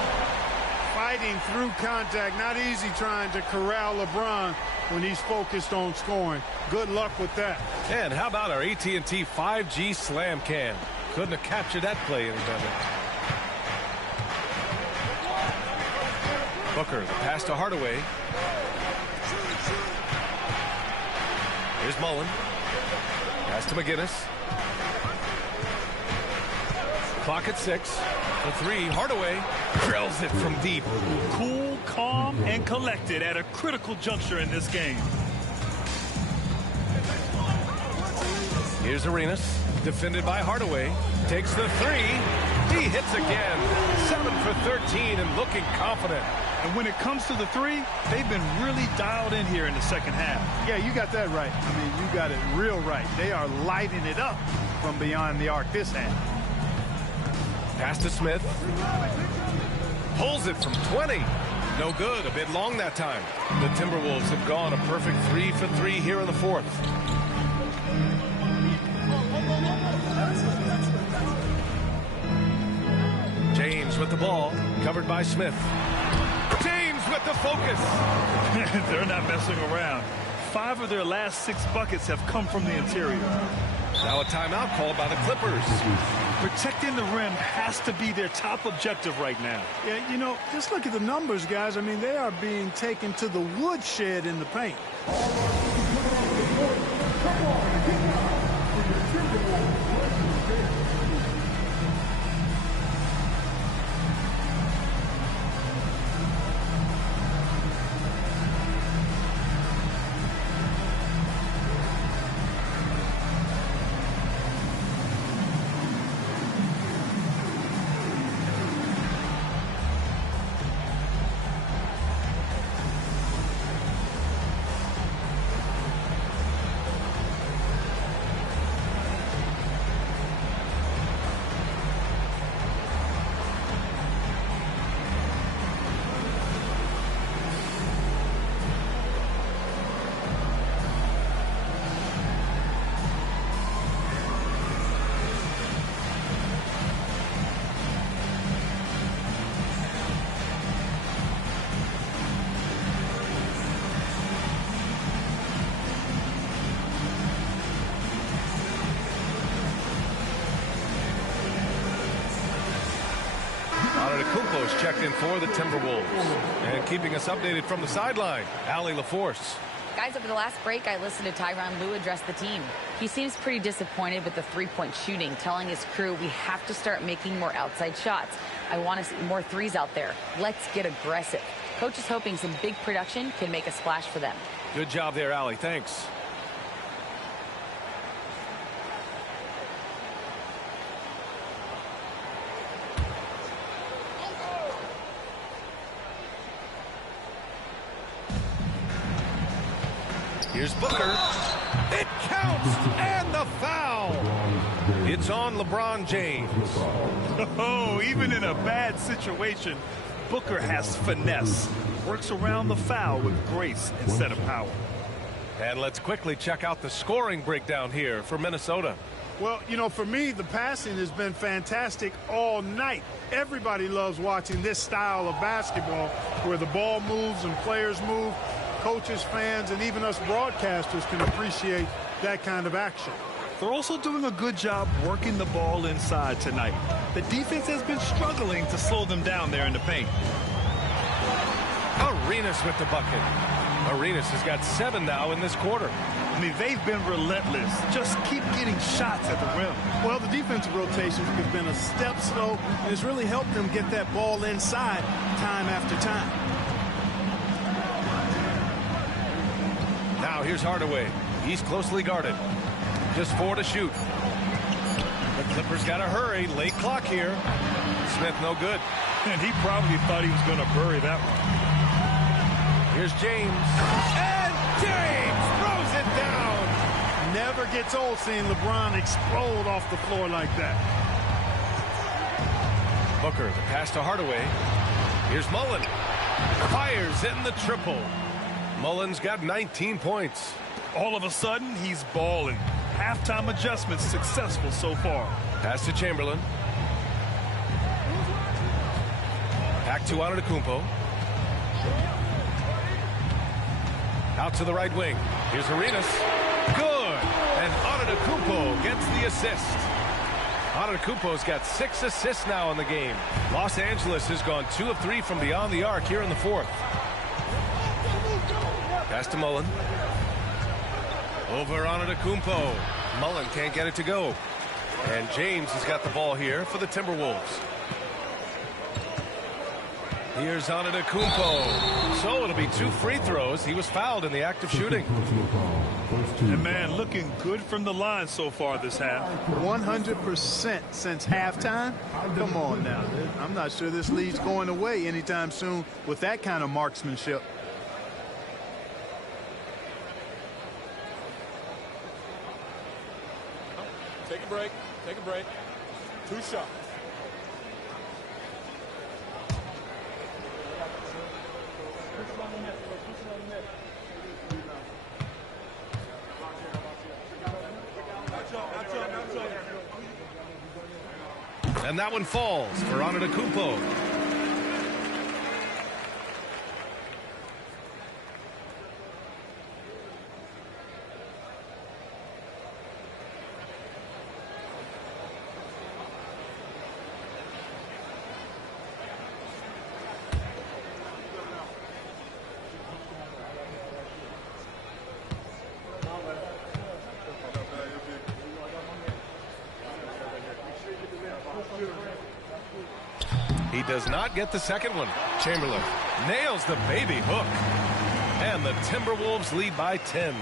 Fighting through contact. Not easy trying to corral LeBron when he's focused on scoring. Good luck with that. And how about our AT&T 5G Slam Cam? Couldn't have captured that play any better. Booker, the pass to Hardaway. Here's Mullen. Pass to McGinnis. Clock at 6. The 3, Hardaway drills it from deep. Cool, calm, and collected at a critical juncture in this game. Here's Arenas, defended by Hardaway. Takes the 3. He hits again. 7 for 13 and looking confident. And when it comes to the 3, they've been really dialed in here in the second half. Yeah, you got that right. I mean, you got it real right. They are lighting it up from beyond the arc this half. Pass to Smith. Pulls it from 20. No good. A bit long that time. The Timberwolves have gone a perfect 3 for 3 here in the fourth. James with the ball. Covered by Smith. James with the focus. They're not messing around. 5 of their last 6 buckets have come from the interior. Now a timeout called by the Clippers. Protecting the rim has to be their top objective right now. Yeah, you know, just look at the numbers, guys. I mean, they are being taken to the woodshed in the paint. Antetokounmpo is checked in for the Timberwolves. And keeping us updated from the sideline, Allie LaForce. Guys, over the last break, I listened to Tyronn Lue address the team. He seems pretty disappointed with the three-point shooting, telling his crew we have to start making more outside shots. I want to see more threes out there. Let's get aggressive. Coach is hoping some big production can make a splash for them. Good job there, Allie. Thanks. Here's Booker. It counts, and the foul. It's on LeBron James. Oh, even in a bad situation, Booker has finesse. Works around the foul with grace instead of power. And let's quickly check out the scoring breakdown here for Minnesota. Well, you know, for me, the passing has been fantastic all night. Everybody loves watching this style of basketball where the ball moves and players move. Coaches, fans, and even us broadcasters can appreciate that kind of action. They're also doing a good job working the ball inside tonight. The defense has been struggling to slow them down there in the paint. Arenas with the bucket. Arenas has got 7 now in this quarter. I mean, they've been relentless. Just keep getting shots at the rim. Well, the defensive rotation has been a step slow, and it's really helped them get that ball inside time after time. Now here's Hardaway. He's closely guarded. Just 4 to shoot. The Clippers got to hurry. Late clock here. Smith no good. And he probably thought he was going to bury that one. Here's James. And James throws it down. Never gets old seeing LeBron explode off the floor like that. Booker, the pass to Hardaway. Here's Mullen. Fires in the triple. Mullen's got 19 points. All of a sudden, he's balling. Halftime adjustments successful so far. Pass to Chamberlain. Back to Antetokounmpo. Out to the right wing. Here's Arenas. Good. And Antetokounmpo gets the assist. Antetokounmpo's got 6 assists now in the game. Los Angeles has gone 2 of 3 from beyond the arc here in the 4th. Pass to Mullen. Over Antetokounmpo. Mullen can't get it to go. And James has got the ball here for the Timberwolves. Here's Antetokounmpo. So it'll be 2 free throws. He was fouled in the act of shooting. And man, looking good from the line so far this half. 100% since halftime. Come on now. I'm not sure this lead's going away anytime soon with that kind of marksmanship. Take a break. Take a break. 2 shots. And that one falls for Antetokounmpo. He does not get the second one. Chamberlain nails the baby hook. And the Timberwolves lead by 10.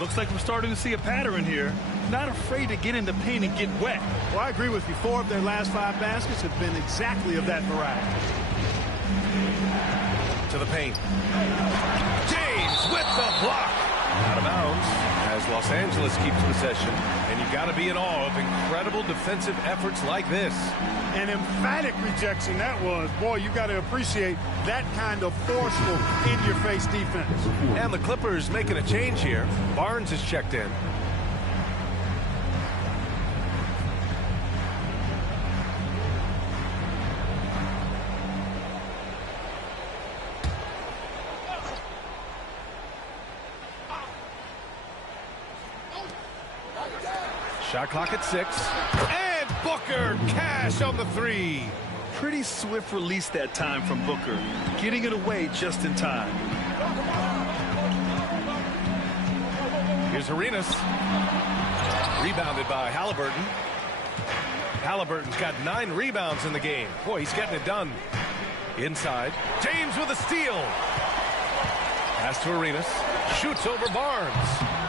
Looks like we're starting to see a pattern here. Not afraid to get in the paint and get wet. Well, I agree with you. 4 of their last 5 baskets have been exactly of that variety. To the paint. James with the block. Out of bounds as Los Angeles keeps possession. And you got to be in awe of incredible defensive efforts like this. An emphatic rejection that was. Boy, you got to appreciate that kind of forceful, in-your-face defense. And the Clippers making a change here. Barnes is checked in. Shot clock at 6. And Booker cash on the 3. pretty swift release that time from Booker, getting it away just in time. Here's Arenas. Rebounded by Halliburton. Halliburton's got 9 rebounds in the game. Boy, he's getting it done. Inside. James with a steal. Pass to Arenas. Shoots over Barnes.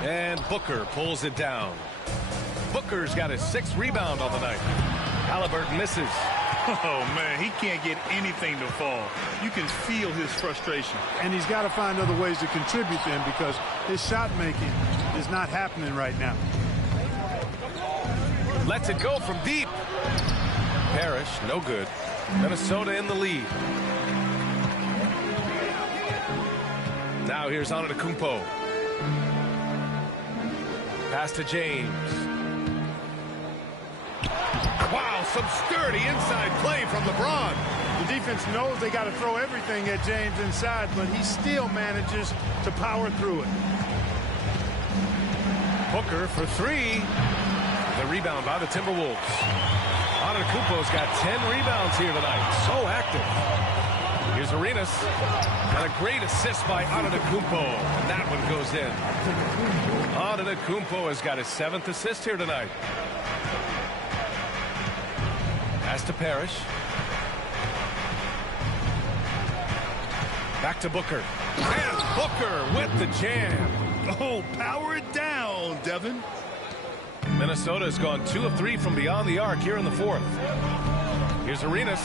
And Booker pulls it down. Booker's got his 6th rebound on the night. Halliburton misses. Oh, man, he can't get anything to fall. You can feel his frustration. And he's got to find other ways to contribute then, because his shot making is not happening right now. Lets it go from deep. Parrish, no good. Minnesota in the lead. Now here's Antetokounmpo. Pass to James. Wow, some sturdy inside play from LeBron. The defense knows they got to throw everything at James inside, but he still manages to power through it. Booker for 3. The rebound by the Timberwolves. Antetokounmpo's got 10 rebounds here tonight. So active. Here's Arenas. And a great assist by Antetokounmpo. And that one goes in. Antetokounmpo has got his 7th assist here tonight. Pass to Parrish. Back to Booker. And Booker with the jam. Oh, power it down, Devin. Minnesota has gone 2 of 3 from beyond the arc here in the 4th. Here's Arenas.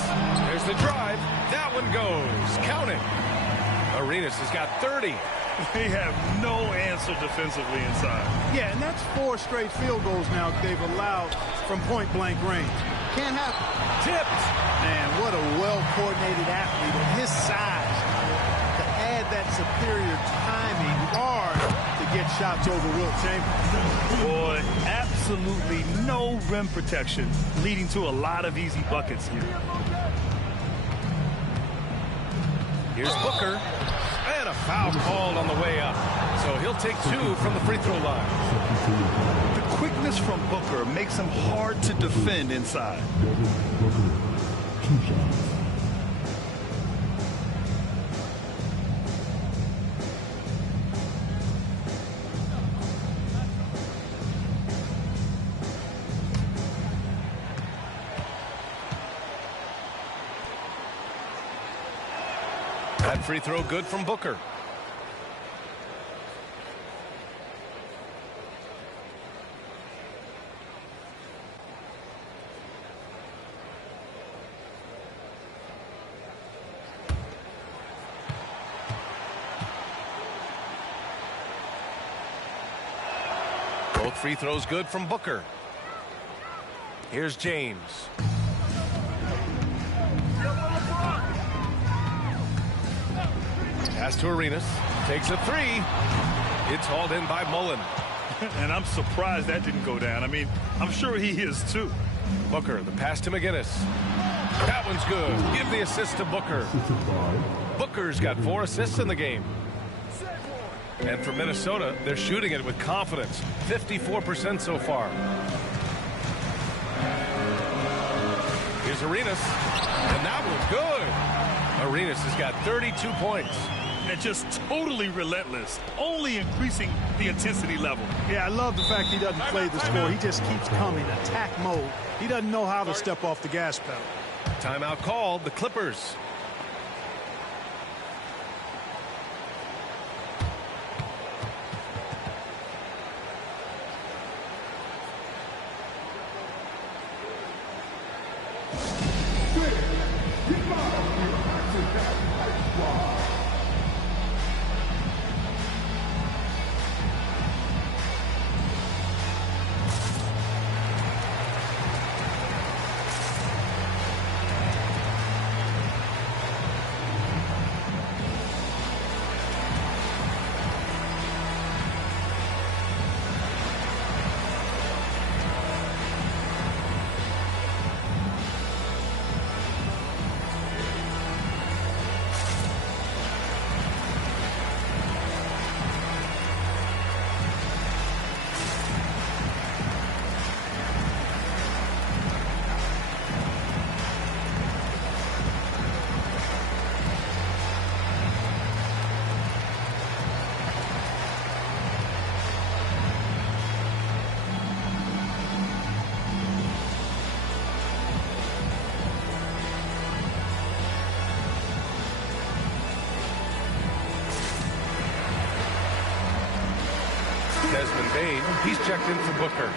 There's the drive. That one goes. Count it. Arenas has got 30. They have no answer defensively inside. Yeah, and that's 4 straight field goals now they've allowed from point-blank range. Can't happen. Tipped. Man, what a well-coordinated athlete at his size to add that superior timing hard to get shots over Wilt Chamberlain. Boy, absolutely no rim protection, leading to a lot of easy buckets here. Here's Booker. And a foul called on the way up. So he'll take 2 from the free throw line. The quickness from Booker makes him hard to defend inside. Booker, 2 shots. That free throw good from Booker. Both free throws good from Booker. Here's James. Pass to Arenas. Takes a 3. It's hauled in by Mullen. And I'm surprised that didn't go down. I mean, I'm sure he is too. Booker, the pass to McGinnis. That one's good. Give the assist to Booker. Booker's got 4 assists in the game. And for Minnesota, they're shooting it with confidence. 54% so far. Here's Arenas. And that one's good. Arenas has got 32 points. And just totally relentless, only increasing the intensity level. Yeah, I love the fact he doesn't play the score. He just keeps coming, attack mode. He doesn't know how to step off the gas pedal. Timeout called, the Clippers. Bane. He's checked in for Booker.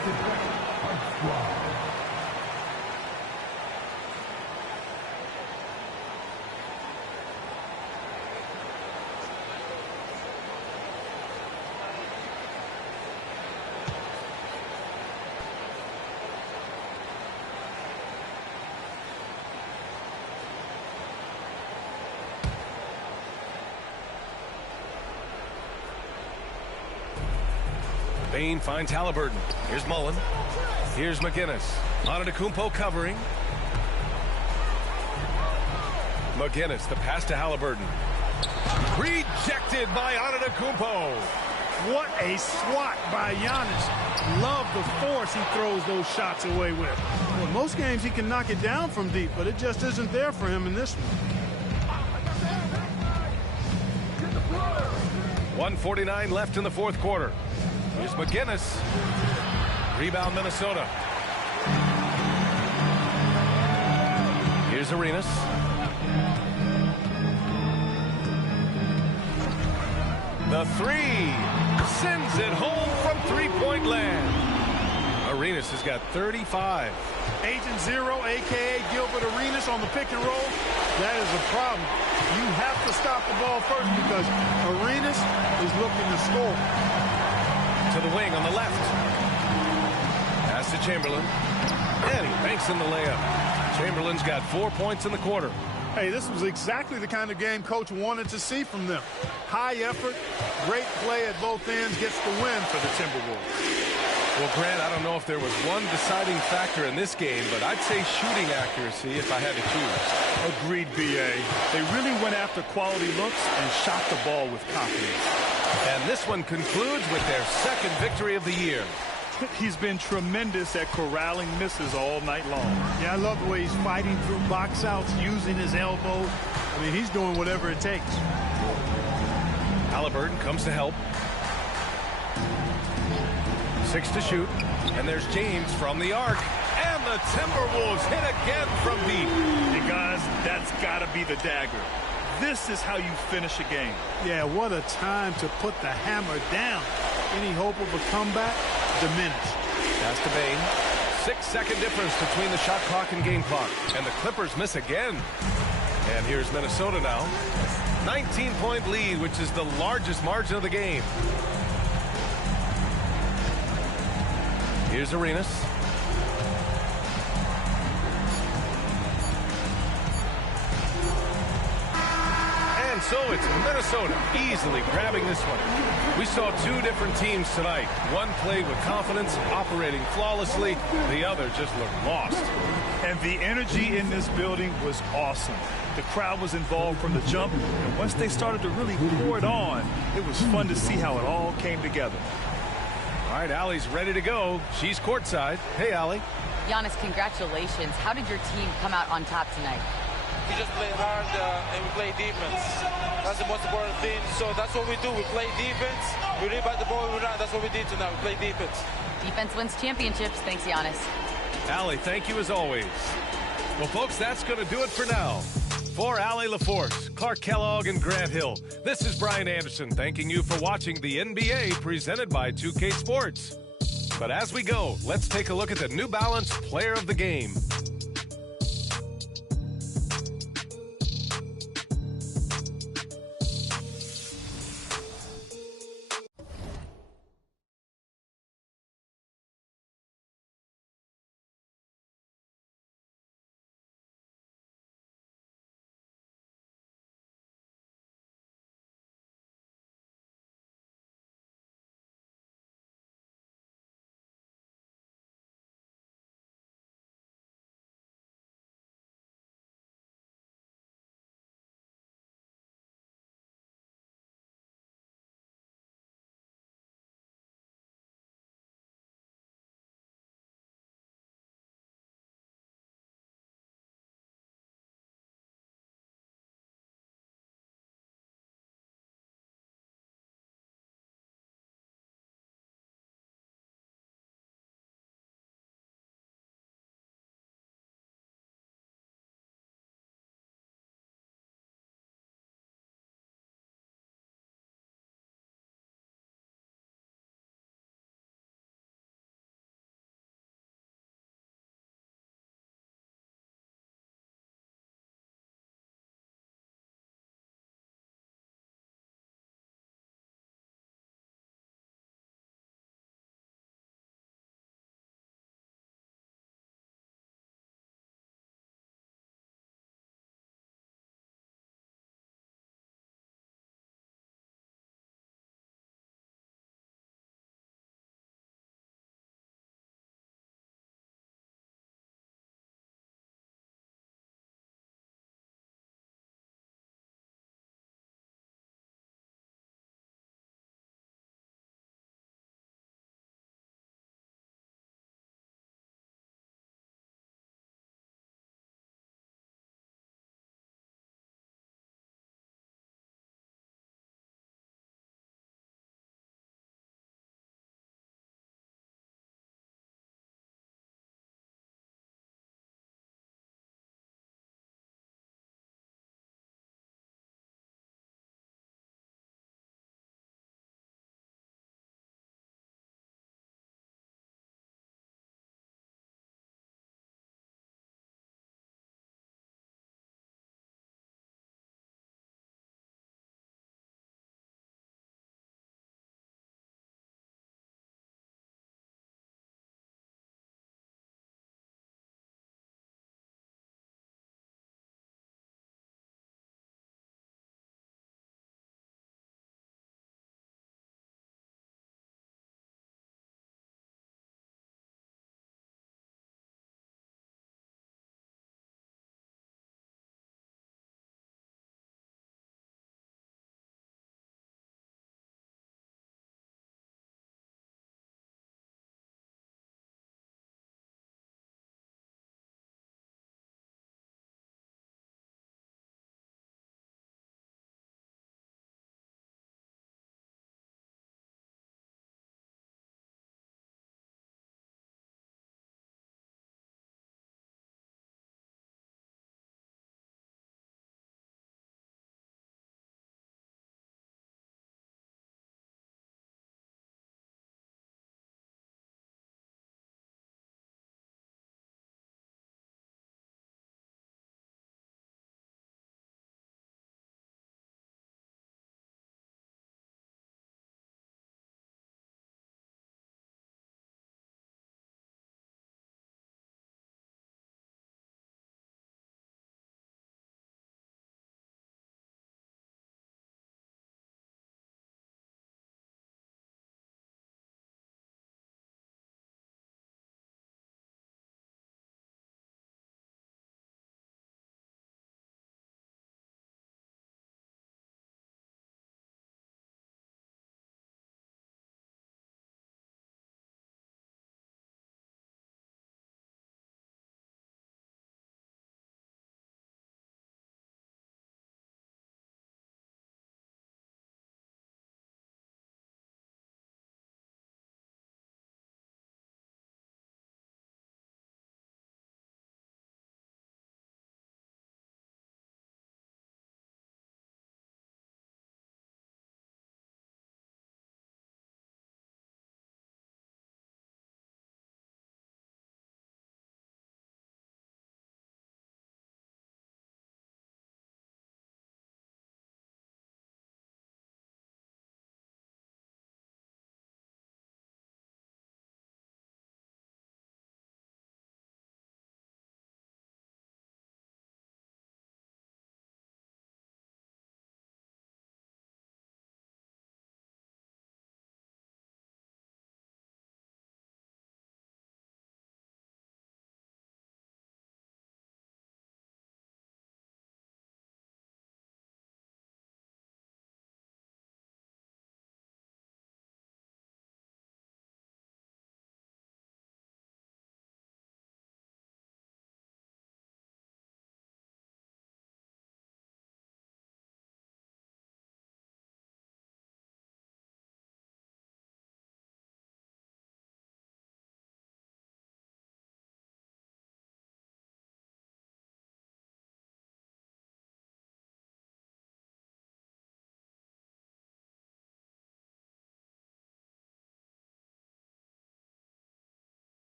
Bane finds Halliburton. Here's Mullen. Here's McGinnis. Antetokounmpo covering. McGinnis, the pass to Halliburton. Rejected by Antetokounmpo. What a swat by Giannis. Love the force he throws those shots away with. Well, most games he can knock it down from deep, but it just isn't there for him in this one. 1:49 left in the fourth quarter. Here's McGinnis. Rebound Minnesota. Here's Arenas. The three. Sends it home from three-point land. Arenas has got 35. Agent Zero, a.k.a. Gilbert Arenas on the pick and roll. That is a problem. You have to stop the ball first because Arenas is looking to score. To the wing on the left. Pass to Chamberlain. And he banks in the layup. Chamberlain's got 4 points in the quarter. Hey, this was exactly the kind of game Coach wanted to see from them. High effort, great play at both ends, gets the win for the Timberwolves. Well, Grant, I don't know if there was one deciding factor in this game, but I'd say shooting accuracy if I had to choose. Agreed, B.A. They really went after quality looks and shot the ball with confidence. And this one concludes with their second victory of the year. He's been tremendous at corralling misses all night long. Yeah, I love the way he's fighting through box outs, using his elbow. I mean, he's doing whatever it takes. Halliburton comes to help. 6 to shoot. And there's James from the arc. And the Timberwolves hit again from deep. Hey, guys, that's got to be the dagger. This is how you finish a game. Yeah, what a time to put the hammer down. Any hope of a comeback diminished. Pass to Bane. 6-second difference between the shot clock and game clock. And the Clippers miss again. And here's Minnesota now. 19-point lead, which is the largest margin of the game. Here's Arenas. And so it's Minnesota easily grabbing this one. We saw two different teams tonight. One played with confidence, operating flawlessly. The other just looked lost. And the energy in this building was awesome. The crowd was involved from the jump, and once they started to really pour it on, it was fun to see how it all came together. All right, Allie's ready to go. She's courtside. Hey, Allie. Giannis, congratulations. How did your team come out on top tonight? We just play hard and we play defense. That's the most important thing. So that's what we do. We play defense. We rebound the ball. We run. That's what we did tonight. We play defense. Defense wins championships. Thanks, Giannis. Allie, thank you as always. Well, folks, that's going to do it for now. For Allie LaForce, Clark Kellogg, and Grant Hill, this is Brian Anderson thanking you for watching the NBA presented by 2K Sports. But as we go, let's take a look at the New Balance Player of the Game.